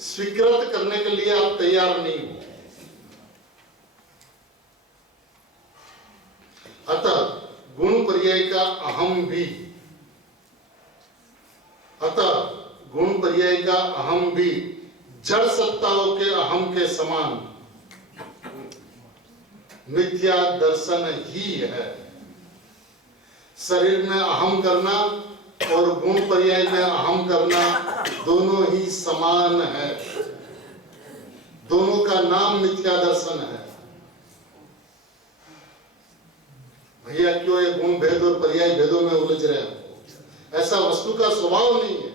स्वीकृत करने के लिए आप तैयार नहीं हो। अतः गुण पर्याय का अहम भी, अतः गुण पर्याय का अहम भी जड़ सत्ताओं के अहम के समान मिथ्या दर्शन ही है। शरीर में अहम करना और गुण पर्याय में अहम करना दोनों ही समान है, दोनों का नाम मिथ्या दर्शन है। भैया क्यों ये गुण भेद और पर्याय भेदों में उलझ रहे हैं? ऐसा वस्तु का स्वभाव नहीं है।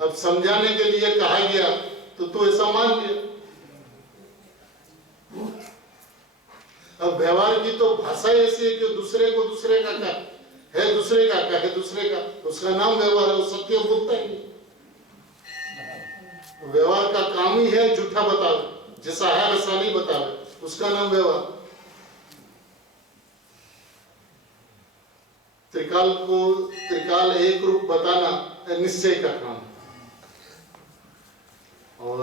अब समझाने के लिए कहा गया तो तू ऐसा मान लिया। अब व्यवहार की तो भाषा ऐसी है कि दूसरे को दूसरे का क्या है, दूसरे का क्या है, दूसरे का, उसका नाम व्यवहार है। वो सत्य बोलता ही नहीं। व्यवहार का काम ही है झूठा बतावे, जैसा है वैसा नहीं बतावे, उसका नाम व्यवहार। त्रिकाल को त्रिकाल एक रूप बताना निश्चय का काम है, और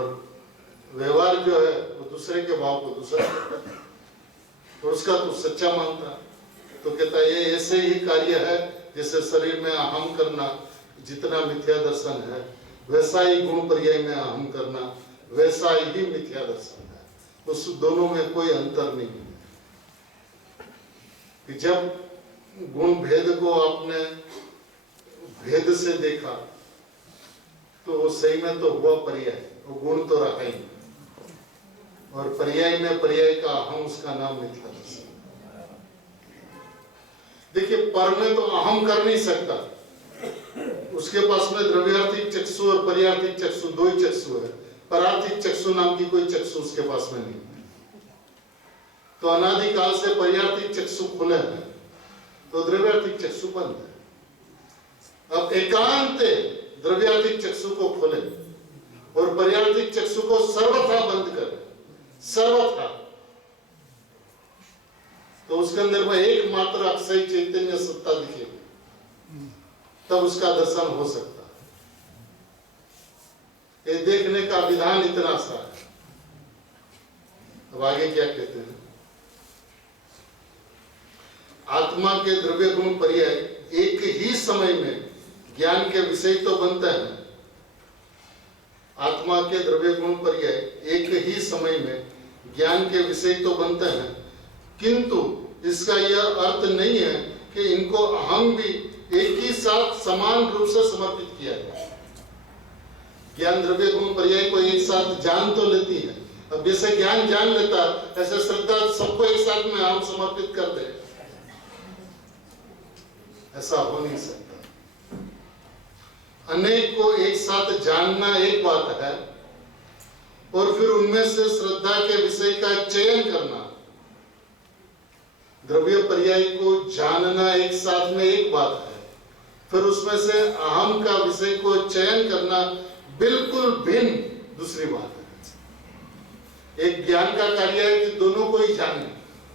व्यवहार जो है वो दूसरे के भाव को दूसरा करता है, और उसका तो सच्चा मानता है। तो कहता है ये ऐसे ही कार्य है जैसे शरीर में अहम करना जितना मिथ्या दर्शन है, वैसा ही गुण पर्याय में अहम करना वैसा ही मिथ्या दर्शन है। उस दोनों में कोई अंतर नहीं है। कि जब गुण भेद को आपने भेद से देखा तो वो सही में तो हुआ पर्याय, वो गुण तो रहा ही, और पर्याय में पर्याय का अहम, उसका नाम मिथ्या दर्शन। देखिए पर में तो अहम कर नहीं सकता, उसके पास में द्रव्यार्थिक चक्षु और पर्यार्थिक चक्षु दो ही चक्षु है। परार्थिक चक्षु नाम की कोई चक्षु उसके पास में नहीं। तो अनादिकाल से पर्यार्थिक चक्षु खुले हैं तो द्रव्यार्थिक चक्षु बंद है। अब एकांत द्रव्यार्थिक चक्षु को खोले और पर्यार्थिक चक्षु को सर्वथा बंद करे, सर्वथा, तो उसके अंदर में एकमात्र अक्षय चैतन्य सत्ता दिखेगी, तब उसका दर्शन हो सकता है। ये देखने का विधान इतना सा है। अब आगे क्या कहते हैं? आत्मा के द्रव्य गुण पर्याय एक ही समय में ज्ञान के विषय तो बनते हैं। आत्मा के द्रव्य गुण पर्याय एक ही समय में ज्ञान के विषय तो बनते हैं, किंतु इसका यह अर्थ नहीं है कि इनको अहम भी एक ही साथ समान रूप से समर्पित किया जाए। ज्ञान द्रव्य गुण पर्याय को एक साथ जान तो लेती है। अब जैसे ज्ञान जान लेता है ऐसे श्रद्धा सबको एक साथ में हम समर्पित कर दे, ऐसा हो नहीं सकता। अनेक को एक साथ जानना एक बात है, और फिर उनमें से श्रद्धा के विषय का चयन करना, द्रव्य पर्याय को जानना एक साथ में एक बात है, फिर उसमें से अहम का विषय को चयन करना बिल्कुल भिन्न दूसरी बात है। एक ज्ञान का कार्य है कि दोनों को ही जाने,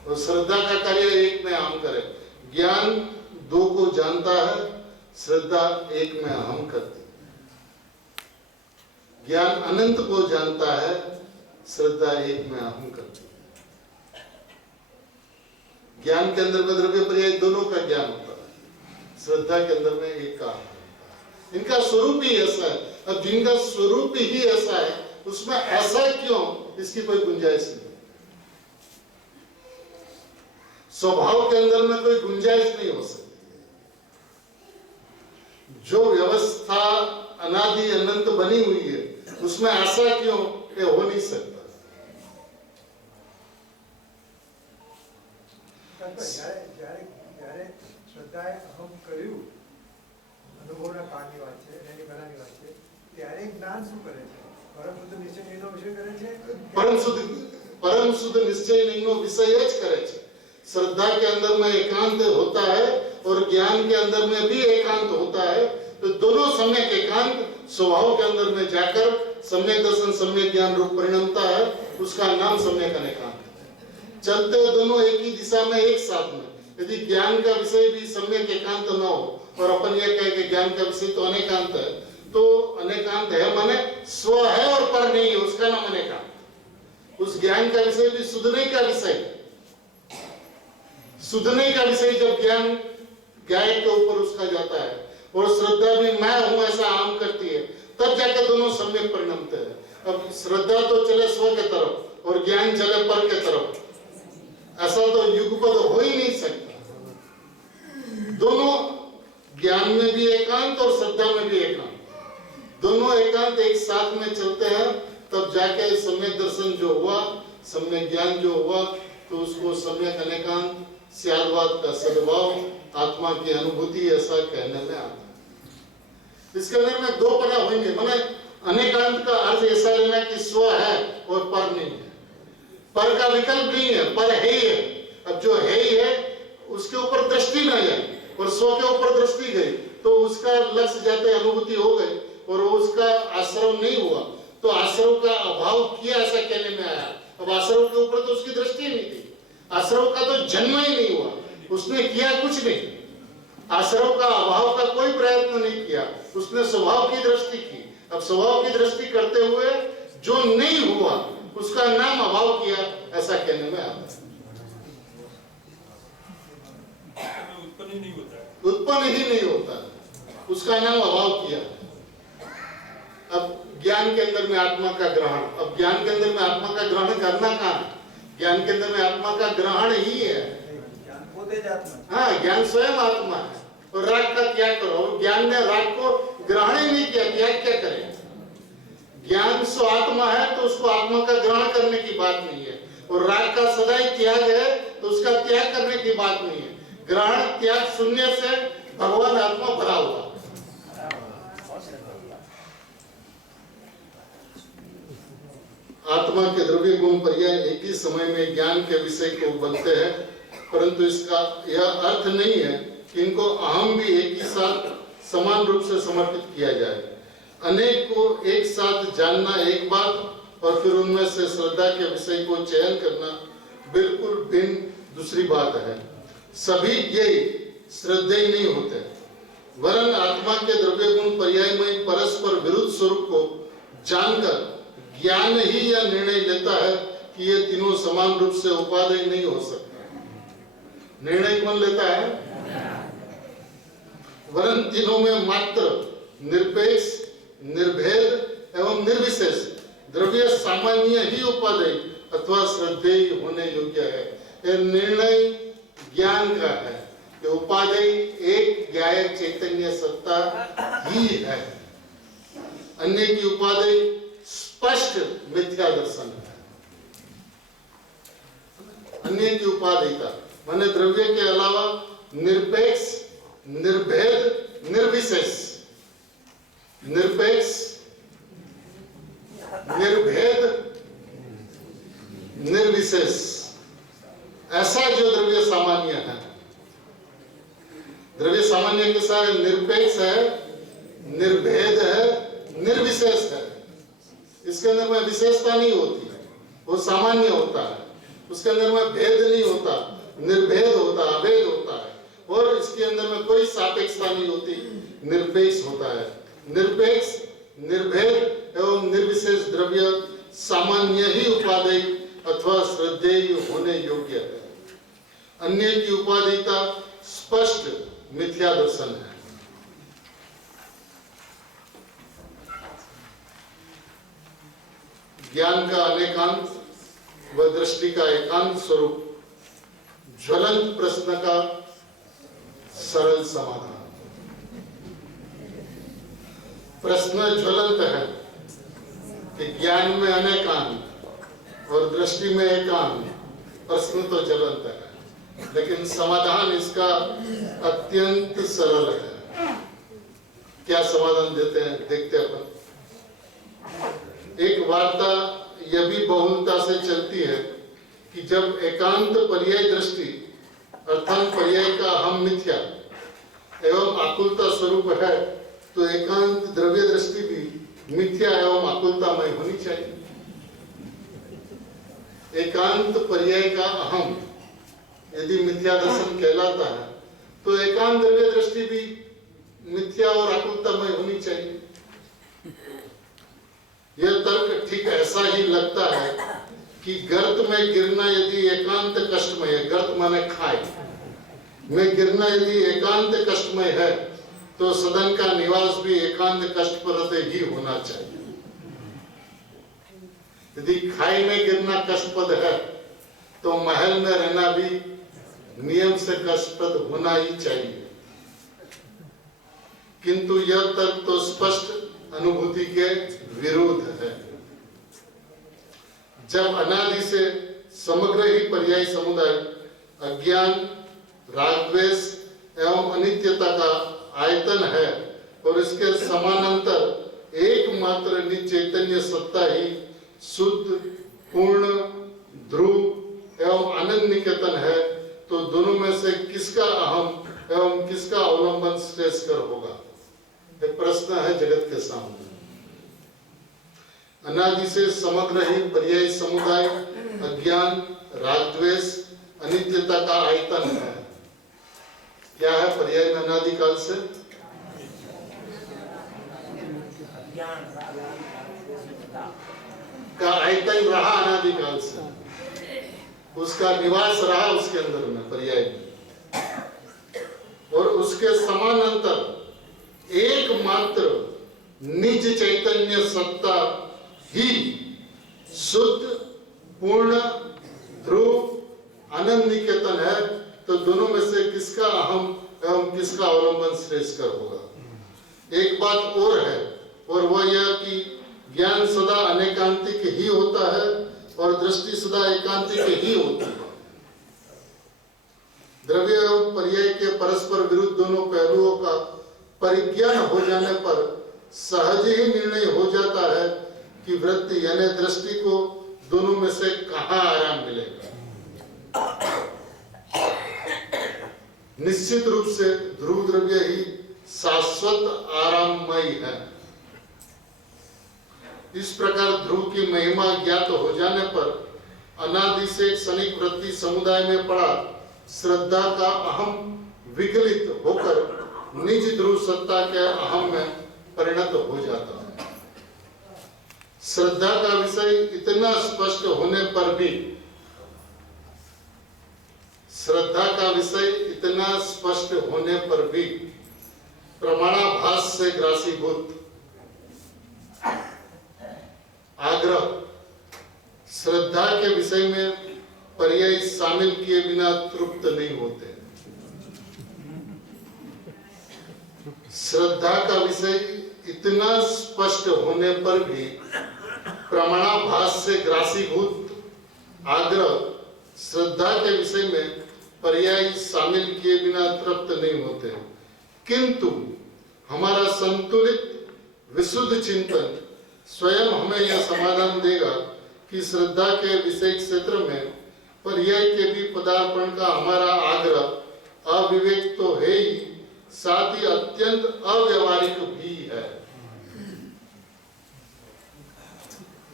और श्रद्धा का कार्य एक में अहम करे। ज्ञान दो को जानता है, श्रद्धा एक में अहम करती है। ज्ञान अनंत को जानता है, श्रद्धा एक में अहम करती है। ज्ञान के अंदर में द्रव्य पर्याय दोनों का ज्ञान होता है, श्रद्धा के अंदर में एक का होता है। इनका स्वरूप ही ऐसा है। अब जिनका स्वरूप ही ऐसा है उसमें ऐसा क्यों, इसकी कोई गुंजाइश नहीं। स्वभाव के अंदर में कोई गुंजाइश नहीं हो सकती। जो व्यवस्था अनादि अनंत बनी हुई है उसमें आशा क्यों, ये हो नहीं सकता। શ્રદ્ધાએ અહમ કર્યું, અનુભવના કાળની વાત છે, એની પહેલાની વાત છે, ત્યારે જ્ઞાન શું કરે છે? પરમ શુદ્ધ નિશ્ચય એનો વિષય કરે છે? परम शुद्ध निश्चय नहीं हो विषय જ કરે છે। श्रद्धा के अंदर में एकांत होता है और ज्ञान के अंदर में भी एकांत होता है, तो दोनों सम्यक एकांत स्वभाव के अंदर में जाकर सम्यक दर्शन सम्यक ज्ञान रूप परिणमता है, उसका नाम सम्यक अनेकांत है। चलते दोनों एक ही दिशा में एक साथ में। यदि ज्ञान का विषय भी सम्यक एकांत न हो और अपन ये कहे कि ज्ञान का विषय तो अनेकांत है, तो अनेकांत है माने स्व है और पर नहीं है, उसका नाम अनेकांत। उस ज्ञान का विषय भी सुधने का विषय, सुधने का विषय जब ज्ञान गायक के ऊपर उसका जाता है और श्रद्धा भी मैं हूं ऐसा आम करती है, तब जाके दोनों सम्यक परिणमते हैं। अब श्रद्धा तो चले स्व के तरफ और ज्ञान चले पर के तरफ, ऐसा तो युगपद हो ही नहीं सकता। दोनों ज्ञान में भी एकांत और श्रद्धा में भी एकांत, दोनों एकांत एक साथ में चलते हैं, तब जाके सम्यक दर्शन जो हुआ, सम्यक ज्ञान जो हुआ, तो उसको सम्यक अनेकांत स्यादवाद का सद्भाव आत्मा की अनुभूति ऐसा कहने में आता है। इसके अंदर में दो पड़ा होंगे, माने अनेकांत का अर्थ ऐसा लेना कि स्व है और पर नहीं है, पर का विकल्प नहीं है, पर है ही है। अब जो है ही है उसके ऊपर दृष्टि न जाए और स्व के ऊपर दृष्टि गई तो उसका लक्ष्य जाते अनुभूति हो गई और उसका आश्रव नहीं हुआ, तो आश्रव का अभाव किया ऐसा कहने में आया। अब आश्रव के ऊपर तो उसकी दृष्टि नहीं थी, आश्रव का तो जन्म ही नहीं हुआ, उसने किया कुछ नहीं, आश्रव का अभाव का कोई प्रयत्न नहीं किया, उसने स्वभाव की दृष्टि की। अब स्वभाव की दृष्टि करते हुए जो नहीं हुआ उसका नाम अभाव किया ऐसा कहने में आता है। उत्पन्न ही नहीं होता, उसका नाम अभाव किया। अब ज्ञान के अंदर में आत्मा का ग्रहण, अब ज्ञान के अंदर में आत्मा का ग्रहण करना कहाँ है? ज्ञान के अंदर में आत्मा का ग्रहण ही है। हाँ, ज्ञान स्वयं आत्मा है और राग का त्याग करो। और ज्ञान ने राग को ग्रहण ही नहीं किया, त्याग क्या करे? ज्ञान स्व आत्मा है तो उसको आत्मा का ग्रहण करने की बात नहीं है, और राग का सदा ही त्याग है तो उसका त्याग करने की बात नहीं है। ग्रहण त्याग शून्य से भगवान आत्मा भरा हुआ। आत्मा के द्रव्य गुण पर्याय एक ही समय में ज्ञान के विषय को बनते हैं, परंतु इसका यह अर्थ नहीं है कि इनको अहम भी एक ही साथ समान रूप से समर्पित किया जाए। अनेक को एक साथ जानना एक बात और फिर उनमें से श्रद्धा के विषय को चयन करना बिल्कुल भिन्न दूसरी बात है। सभी यही श्रद्धेय नहीं होते, वरन आत्मा के द्रव्य गुण पर्याय में परस्पर विरुद्ध स्वरूप को जानकर ज्ञान ही यह निर्णय लेता है कि ये तीनों समान रूप से उपादेय नहीं हो सकता। निर्णय कौन लेता है? वरन तीनों में मात्र निरपेक्ष, निर्भेद एवं निर्विशेष द्रव्य सामान्य ही उपादेय अथवा श्रद्धेय होने योग्य है। यह निर्णय ज्ञान का है कि उपादेय एक ज्ञाय चैतन्य सत्ता ही है, अन्य की उपादेय स्पष्ट मिथ्या दर्शन है। अन्य की उपादेयता माने द्रव्य के अलावा निरपेक्ष, निर्भेद, निर्विशेष, निरपेक्ष, निर्भेद, निर्विशेष, ऐसा जो द्रव्य सामान्य है। द्रव्य सामान्य के साथ निरपेक्ष है, निर्भेद है, निर्विशेष है। इसके अंदर में विशेषता नहीं होती, वो सामान्य होता है। उसके अंदर में भेद नहीं होता, निर्भेद होता, अभेद होता है। और इसके अंदर में कोई सापेक्षता नहीं होती, निरपेक्ष होता है। निरपेक्ष, निर्भेद एवं निर्विशेष द्रव्य सामान्य ही उपादेय अथवा श्रद्धेय होने योग्य है। अन्य की उपादेयता स्पष्ट मिथ्या दर्शन है। ज्ञान का अनेकांत व दृष्टि का एकांत स्वरूप ज्वलंत प्रश्न का सरल समाधान। प्रश्न ज्वलंत है कि ज्ञान में अनेकांत और दृष्टि में एकांत, प्रश्न तो ज्वलंत है, लेकिन समाधान इसका अत्यंत सरल है। क्या समाधान देते हैं देखते हैं अपन। एक वार्ता यह भी बहुलता से चलती है कि जब एकांत पर्याय दृष्टि अर्थात पर्याय का अहम मिथ्या एवं आकुलता स्वरूप है, तो एकांत द्रव्य दृष्टि भी मिथ्या एवं आकुलतामय होनी चाहिए। एकांत पर्याय का अहम यदि मिथ्या दर्शन कहलाता है, तो एकांत द्रव्य दृष्टि भी मिथ्या और आकुलतामय होनी चाहिए। यह तर्क ठीक ऐसा ही लगता है कि गर्त में गिरना यदि एकांत कष्टमय है, गर्त माने खाई में गिरना यदि एकांत कष्टमय है, तो सदन का निवास भी एकांत कष्टप्रद ही होना चाहिए। यदि खाई में गिरना कष्टप्रद है, तो महल में रहना भी नियम से कष्टप्रद होना ही चाहिए। किंतु यह तर्क तो स्पष्ट अनुभूति के विरोध है। जब अनादि से समग्र ही पर्याय समुदाय अज्ञान, रागद्वेष एवं अनित्यता का आयतन है और इसके समानांतर एकमात्र निचैतन्य सत्ता ही शुद्ध, पूर्ण, ध्रुव एवं आनंद निकेतन है, तो दोनों में से किसका अहम एवं किसका अवलंबन श्रेष्ठकर होगा? यह प्रश्न है जगत के सामने। अनादि से समग्र ही पर्याय समुदाय अज्ञान, रागद्वेष, अनित्यता का आयतन है। क्या है पर्याय में अनादि काल से? का आयतन रहा अनादि काल से, उसका निवास रहा उसके अंदर में पर्याय में, और उसके समानांतर एकमात्र निज चैतन्य सत्ता ही शुद्ध, पूर्ण, ध्रुव, आनंद निकेतन है, तो दोनों में से किसका अहम एवं किसका अवलंबन श्रेष्ठकर होगा? एक बात और है, और वह यह कि ज्ञान सदा अनेकांतिक ही होता है और दृष्टि सदा एकांतिक ही होती है। द्रव्य एवं पर्याय के परस्पर विरुद्ध दोनों पहलुओं का परिज्ञान हो जाने पर सहज ही निर्णय हो जाता है कि वृत्ति यानी दृष्टि को दोनों में से कहां आराम मिलेगा। निश्चित रूप से ध्रुव द्रव्य ही शाश्वत आराममय है। इस प्रकार ध्रुव की महिमा ज्ञात हो जाने पर अनादि से क्षणिक वृत्ति समुदाय में पड़ा श्रद्धा का अहम विगलित होकर निज ध्रुव सत्ता के अहम में परिणत हो जाता है। श्रद्धा का विषय इतना स्पष्ट होने पर भी प्रमाणाभास से ग्रासीभूत आग्रह श्रद्धा के विषय में पर्याय शामिल किए बिना तृप्त नहीं होते। श्रद्धा का विषय इतना स्पष्ट होने पर भी प्रमाणाभास से ग्रासीभूत आग्रह श्रद्धा के विषय में पर्याय शामिल किए बिना तृप्त नहीं होते। किंतु हमारा संतुलित विशुद्ध चिंतन स्वयं हमें यह समाधान देगा कि श्रद्धा के विषय क्षेत्र में पर्याय के भी पदार्पण का हमारा आग्रह अविवेक तो है ही, साथ ही अत्यंत अव्यवहारिक भी है।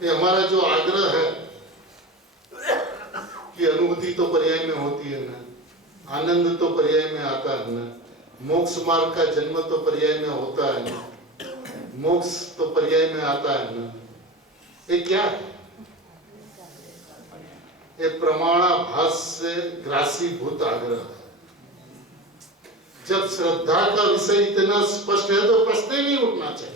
ये हमारा जो आग्रह है कि अनुभूति तो पर्याय में होती है ना, आनंद तो पर्याय में आता है ना, मोक्ष मार्ग का जन्म तो पर्याय में होता है ना, मोक्ष तो पर्याय में आता है ना, ये क्या है? ये प्रमाणाभास से ग्रासीभूत आग्रह है। जब श्रद्धा का विषय इतना स्पष्ट है तो प्रश्न ही नहीं उठना चाहिए,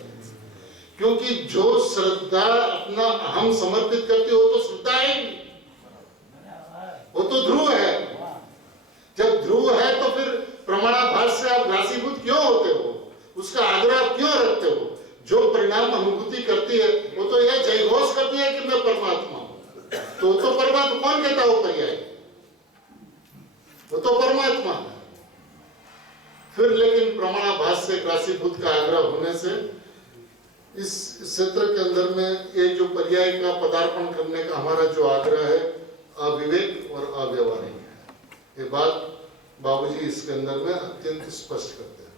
क्योंकि जो श्रद्धा अपना अहम समर्पित करती हो तो श्रद्धा है, वो तो ध्रुव है। जब ध्रुव है तो फिर प्रमाणाभास से आप ग्रासीभूत क्यों होते हो? उसका आग्रह क्यों रखते हो? जो परिणाम अनुभूति करती है, वो तो यह जयघोष करती है कि मैं परमात्मा हूं। तो परमात्मा कौन कहता है वो पर्याय? वो तो परमात्मा है। फिर लेकिन प्रमाणाभास से राशिभूत का आग्रह होने से इस क्षेत्र के अंदर में ये जो पर्याय का पदार्पण करने का हमारा जो आग्रह है अविवेक और अव्यवहारिक है। ये बात बाबूजी इसके अंदर में अत्यंत स्पष्ट करते हैं।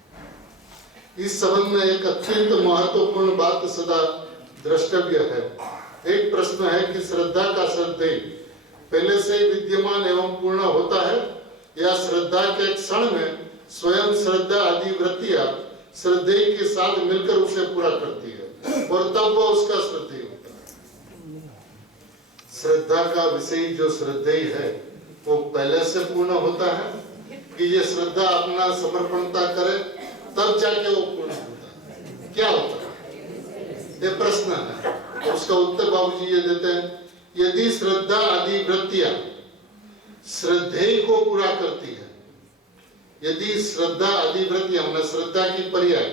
इस संबंध में एक अत्यंत महत्वपूर्ण बात सदा द्रष्टव्य है। एक प्रश्न है कि श्रद्धा का श्रद्धेय पहले से ही विद्यमान एवं पूर्ण होता है या श्रद्धा के क्षण में स्वयं श्रद्धा आदि वृत्तियां श्रद्धेय के साथ मिलकर उसे पूरा करती है और तब वह उसका श्रद्धेय होता है। श्रद्धा का विषय जो श्रद्धेय है वो पहले से पूर्ण होता है कि ये श्रद्धा अपना समर्पणता करे तब जाके वो पूर्ण होता है। क्या होता है ये प्रश्न है। और उसका उत्तर बाबूजी ये देते हैं, यदि श्रद्धा आदि वृत्तियां श्रद्धेय को पूरा करती है, यदि श्रद्धा आदि वृत्तियां मतलब श्रद्धा की पर्याय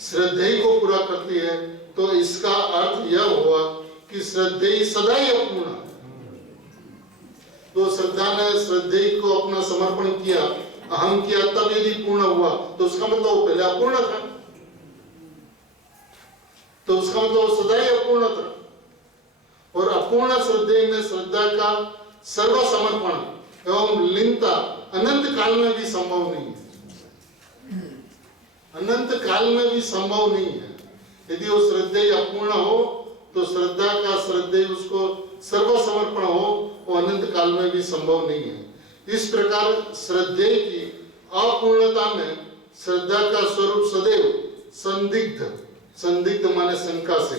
श्रद्धेय को पूरा करती है तो इसका अर्थ यह हुआ कि श्रद्धेय सदा ही अपूर्ण है। तो श्रद्धा ने श्रद्धेय को अपना समर्पण किया, अहम किया, तब यदि पूर्ण हुआ तो उसका मतलब वो पहले अपूर्ण था। तो उसका मतलब वो सदा ही अपूर्ण था। और अपूर्ण श्रद्धेय में श्रद्धा का सर्व समर्पण एवं लीनता अनंत काल में भी संभव नहीं है। अनंत काल में भी संभव नहीं है। यदि वो श्रद्धेय अपूर्ण हो तो श्रद्धा का श्रद्धेय उसको सर्व समर्पण हो वो अनंत काल में भी संभव नहीं है। इस प्रकार श्रद्धेय की अपूर्णता में श्रद्धा का स्वरूप सदैव संदिग्ध, संदिग्ध माने शंका से,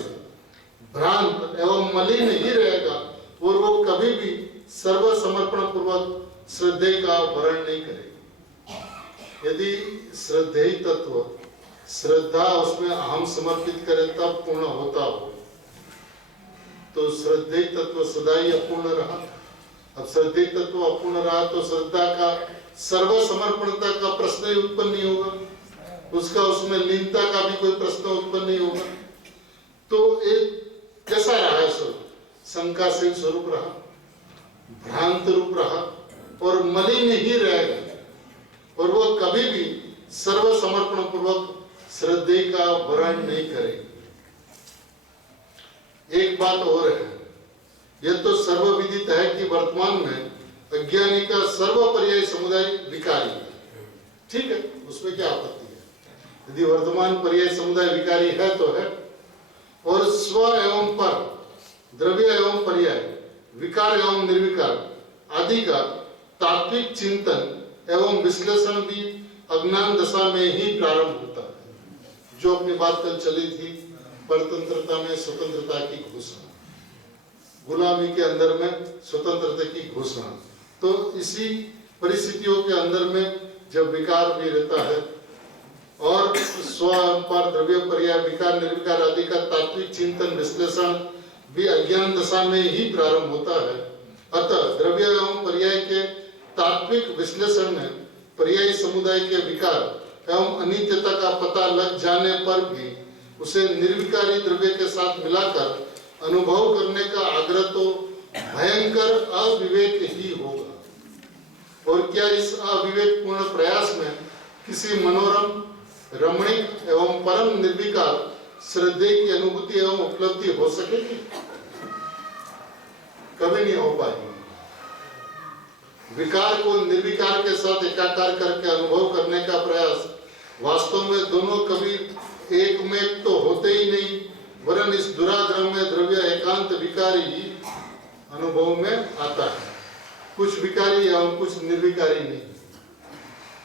भ्रांत एवं मलिन ही रहेगा और वो कभी भी सर्व समर्पण पूर्वक श्रद्धेय का वर्ण नहीं करेगी। यदि श्रद्धेय तत्व श्रद्धा उसमें अहम समर्पित करे तब पूर्ण होता हो तो श्रद्धेय तत्व सदा ही अपूर्ण रहा। अब श्रद्धेय तत्व अपूर्ण रहा तो श्रद्धा का सर्व समर्पणता का प्रश्न ही उत्पन्न नहीं होगा, उसका उसमें लीनता का भी कोई प्रश्न उत्पन्न नहीं होगा। तो एक कैसा रहा है स्वरूप? शंका से स्वरूप रहा, भ्रांत रूप रहा और मलिन ही रहेगा और वह कभी भी सर्व समर्पण पूर्वक श्रद्धेय का वर्ण नहीं करेगी। एक बात और है, यह तो सर्वविदित है कि वर्तमान में अज्ञानी का सर्व पर्याय समुदाय विकारी है। ठीक है, उसमें क्या आपत्ति है? यदि वर्तमान पर्याय समुदाय विकारी है तो है। और स्व एवं पर, द्रव्य एवं पर्याय, विकार एवं निर्विकार आदि का तात्विक चिंतन एवं विश्लेषण भी अज्ञान दशा में ही प्रारंभ होता है। जो अपनी बात कल चली थी, परतंत्रता में स्वतंत्रता की घोषणा, गुलामी के अंदर में स्वतंत्रता की घोषणा। तो इसी परिस्थितियों के अंदर में जब विकार भी रहता है और स्व पर द्रव्य पर्याय विकार निर्विकार आदि का तात्विक चिंतन विश्लेषण भी अज्ञान दशा में ही प्रारंभ होता है। अतः द्रव्य एवं पर्याय के तात्विक विश्लेषण में पर्यायी समुदाय के विकार एवं अनित्यता का पता लग जाने पर भी उसे निर्विकारी द्रव्य के साथ मिलाकर अनुभव करने का आग्रह तो भयंकर अविवेक ही होगा। और क्या इस अविवेक पूर्ण प्रयास में किसी मनोरम, रमणीक एवं परम निर्विकार श्रद्धेय की अनुभूति एवं उपलब्धि हो सकेगी? कभी नहीं हो पाएगी। विकार को निर्विकार के साथ एकाकार करके अनुभव करने का प्रयास वास्तव में दोनों कभी एक में तो होते ही नहीं, वरन इस दुराग्रह में द्रव्य एकांत विकारी ही अनुभव में आता है। कुछ विकारी एवं कुछ निर्विकारी नहीं।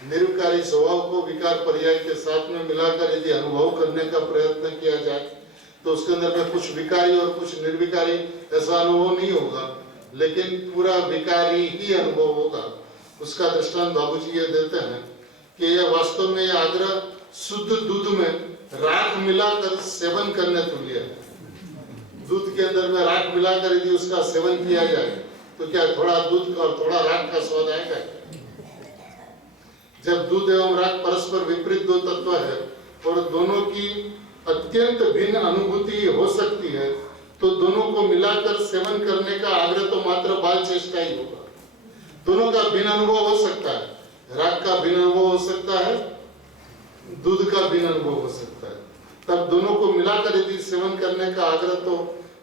निर्विकारी स्वभाव को विकार पर्याय के साथ में मिलाकर यदि अनुभव करने का प्रयत्न किया जाए तो उसके अंदर में कुछ विकारी और कुछ निर्विकारी ऐसा अनुभव नहीं होगा, लेकिन पूरा विकारी ही अनुभव होगा। उसका दृष्टांत बाबूजी ये देते हैं कि यह वास्तव में यह आग्रह शुद्ध दूध में राख मिलाकर सेवन करने तुल्य है। दूध के अंदर में राख मिलाकर यदि उसका सेवन किया जाए तो क्या थोड़ा दूध और थोड़ा राख का स्वाद आएगा? जब दूध एवं राख परस्पर विपरीत दो तत्व है और दोनों की अत्यंत भिन्न अनुभूति हो सकती है, तो दोनों को मिलाकर सेवन करने का आग्रह तो मात्र बाल चेष्टा ही होगा। दोनों का भिन्न अनुभव हो सकता है, राग का भिन्न अनुभव हो सकता है, दूध का भिन्न अनुभव हो सकता है। तब दोनों को मिलाकर यदि सेवन करने का आग्रह तो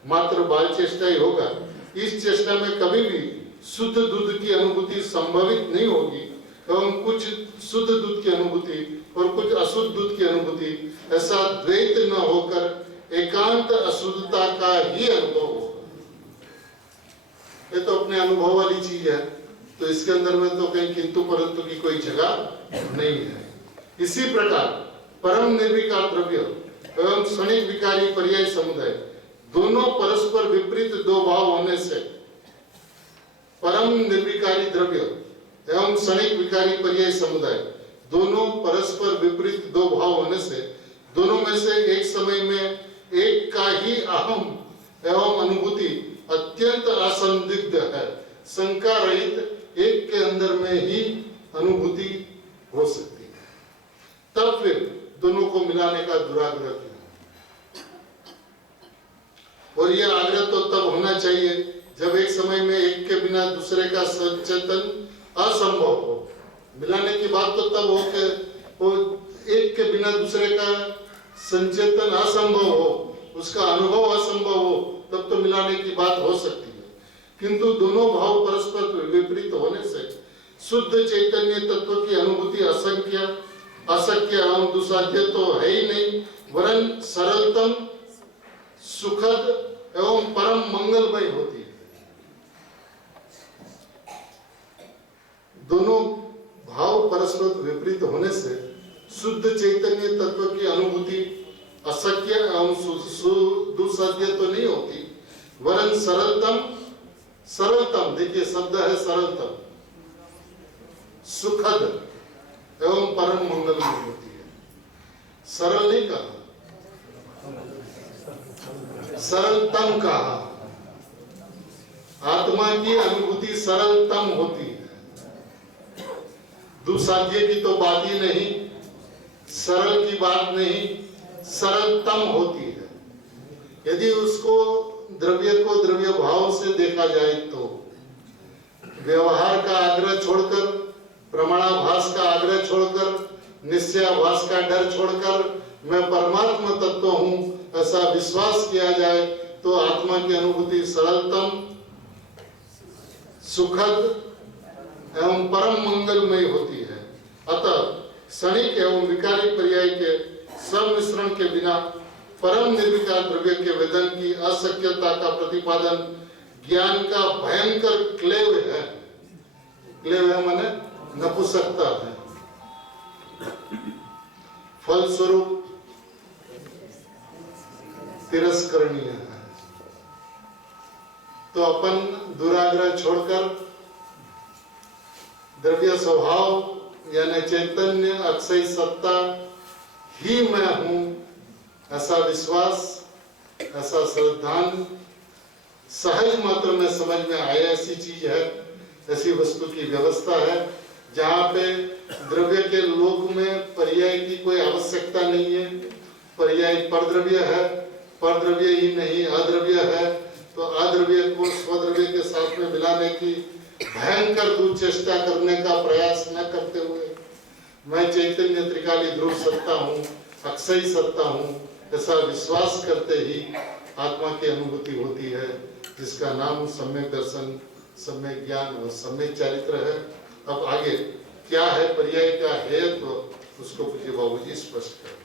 मात्र बाल चेष्टा ही होगा। इस चेष्टा में कभी भी शुद्ध दूध की अनुभूति संभवित नहीं होगी एवं कुछ शुद्ध दूध की अनुभूति और कुछ अशुद्ध दूध की अनुभूति, ऐसा द्वैत न होकर एकांत अशुद्धता का ही अनुभव होगा। ये तो अपने अनुभव वाली चीज है, तो इसके अंदर में तो कहीं किंतु परंतु की कोई जगह नहीं है। इसी प्रकार परम निर्विकार द्रव्य एवं क्षणिक विकारी पर्याय समुदाय दोनों परस्पर विपरीत दो भाव होने से, परम निर्विकारी द्रव्य एवं क्षणिक विकारी पर्याय समुदाय दोनों परस्पर विपरीत दो भाव होने से, दोनों में से एक समय में एक का ही अहम एवं अनुभूति अत्यंत असंदिग्ध है, शंका रहित एक के अंदर में ही अनुभूति हो सकती है। तब फिर दोनों को मिलाने का दुराग्रह क्यों? और यह आग्रह तो तब होना चाहिए जब एक समय में एक के बिना दूसरे का संचेतन असंभव हो। मिलाने की बात तो तब हो कि वो एक के बिना दूसरे का संचेतन असंभव हो, उसका अनुभव असंभव हो, तब तो मिलाने की बात हो सकती है। किंतु दोनों भाव परस्पर विपरीत होने से शुद्ध चैतन्य तत्व की अनुभूति अशक्य एवं दुसाध्य तो है ही नहीं, वरन सरलतम, सुखद एवं परम मंगलमय होती है। दोनों भाव परस्पर विपरीत होने से शुद्ध चैतन्य तत्व की अनुभूति अशक्य एवं दुसाध्य तो नहीं होती, वरन सरलतम, देखिए शब्द है सरलतम, सुखद एवं परम मंगलमय होती है। सरल नहीं कहा, सरलतम कहा। आत्मा की अनुभूति सरलतम होती है, दुसाध्य की तो बात ही नहीं, सरल की बात नहीं, सरलतम होती है। यदि उसको द्रव्य को द्रव्य भाव से देखा जाए तो व्यवहार का आग्रह छोड़कर, प्रमाणाभास का आग्रह छोड़कर, निश्चयाभास का डर छोड़कर मैं परमात्मा तत्व हूं ऐसा विश्वास किया जाए तो आत्मा की अनुभूति सरलतम, सुखद एवं परम मंगलमय होती है। अतः क्षणिक एवं विकारी पर्याय के सम्मिश्रण के बिना परम निर्विकार द्रव्य के वेदन की अशक्यता का प्रतिपादन ज्ञान का भयंकर क्लेव है। क्लेव है माने नपुंसकता है, फलस्वरूप तिरस्करणीय है। तो अपन दुराग्रह छोड़कर द्रव्य स्वभाव यानी चैतन्य अक्षय सत्ता ही मैं हूं ऐसा विश्वास, ऐसा श्रद्धान सहज मात्र में समझ में आए ऐसी चीज है, ऐसी वस्तु की व्यवस्था है जहाँ पे द्रव्य के लोक में पर्याय की कोई आवश्यकता नहीं है। पर्याय परद्रव्य है, परद्रव्य ही नहीं अद्रव्य है, तो अद्रव्य को स्वद्रव्य के साथ में मिलाने की भयंकर दुचेष्टा करने का प्रयास न करते हुए मैं चैतन्य त्रिकाली ध्रुव सत्ता हूँ, अक्षय सत्ता हूँ ऐसा विश्वास करते ही आत्मा की अनुभूति होती है, जिसका नाम सम्यक दर्शन, सम्यक ज्ञान और सम्यक चरित्र है। अब आगे क्या है पर्याय का हेतु, उसको पूज्य बाबूजी स्पष्ट करें।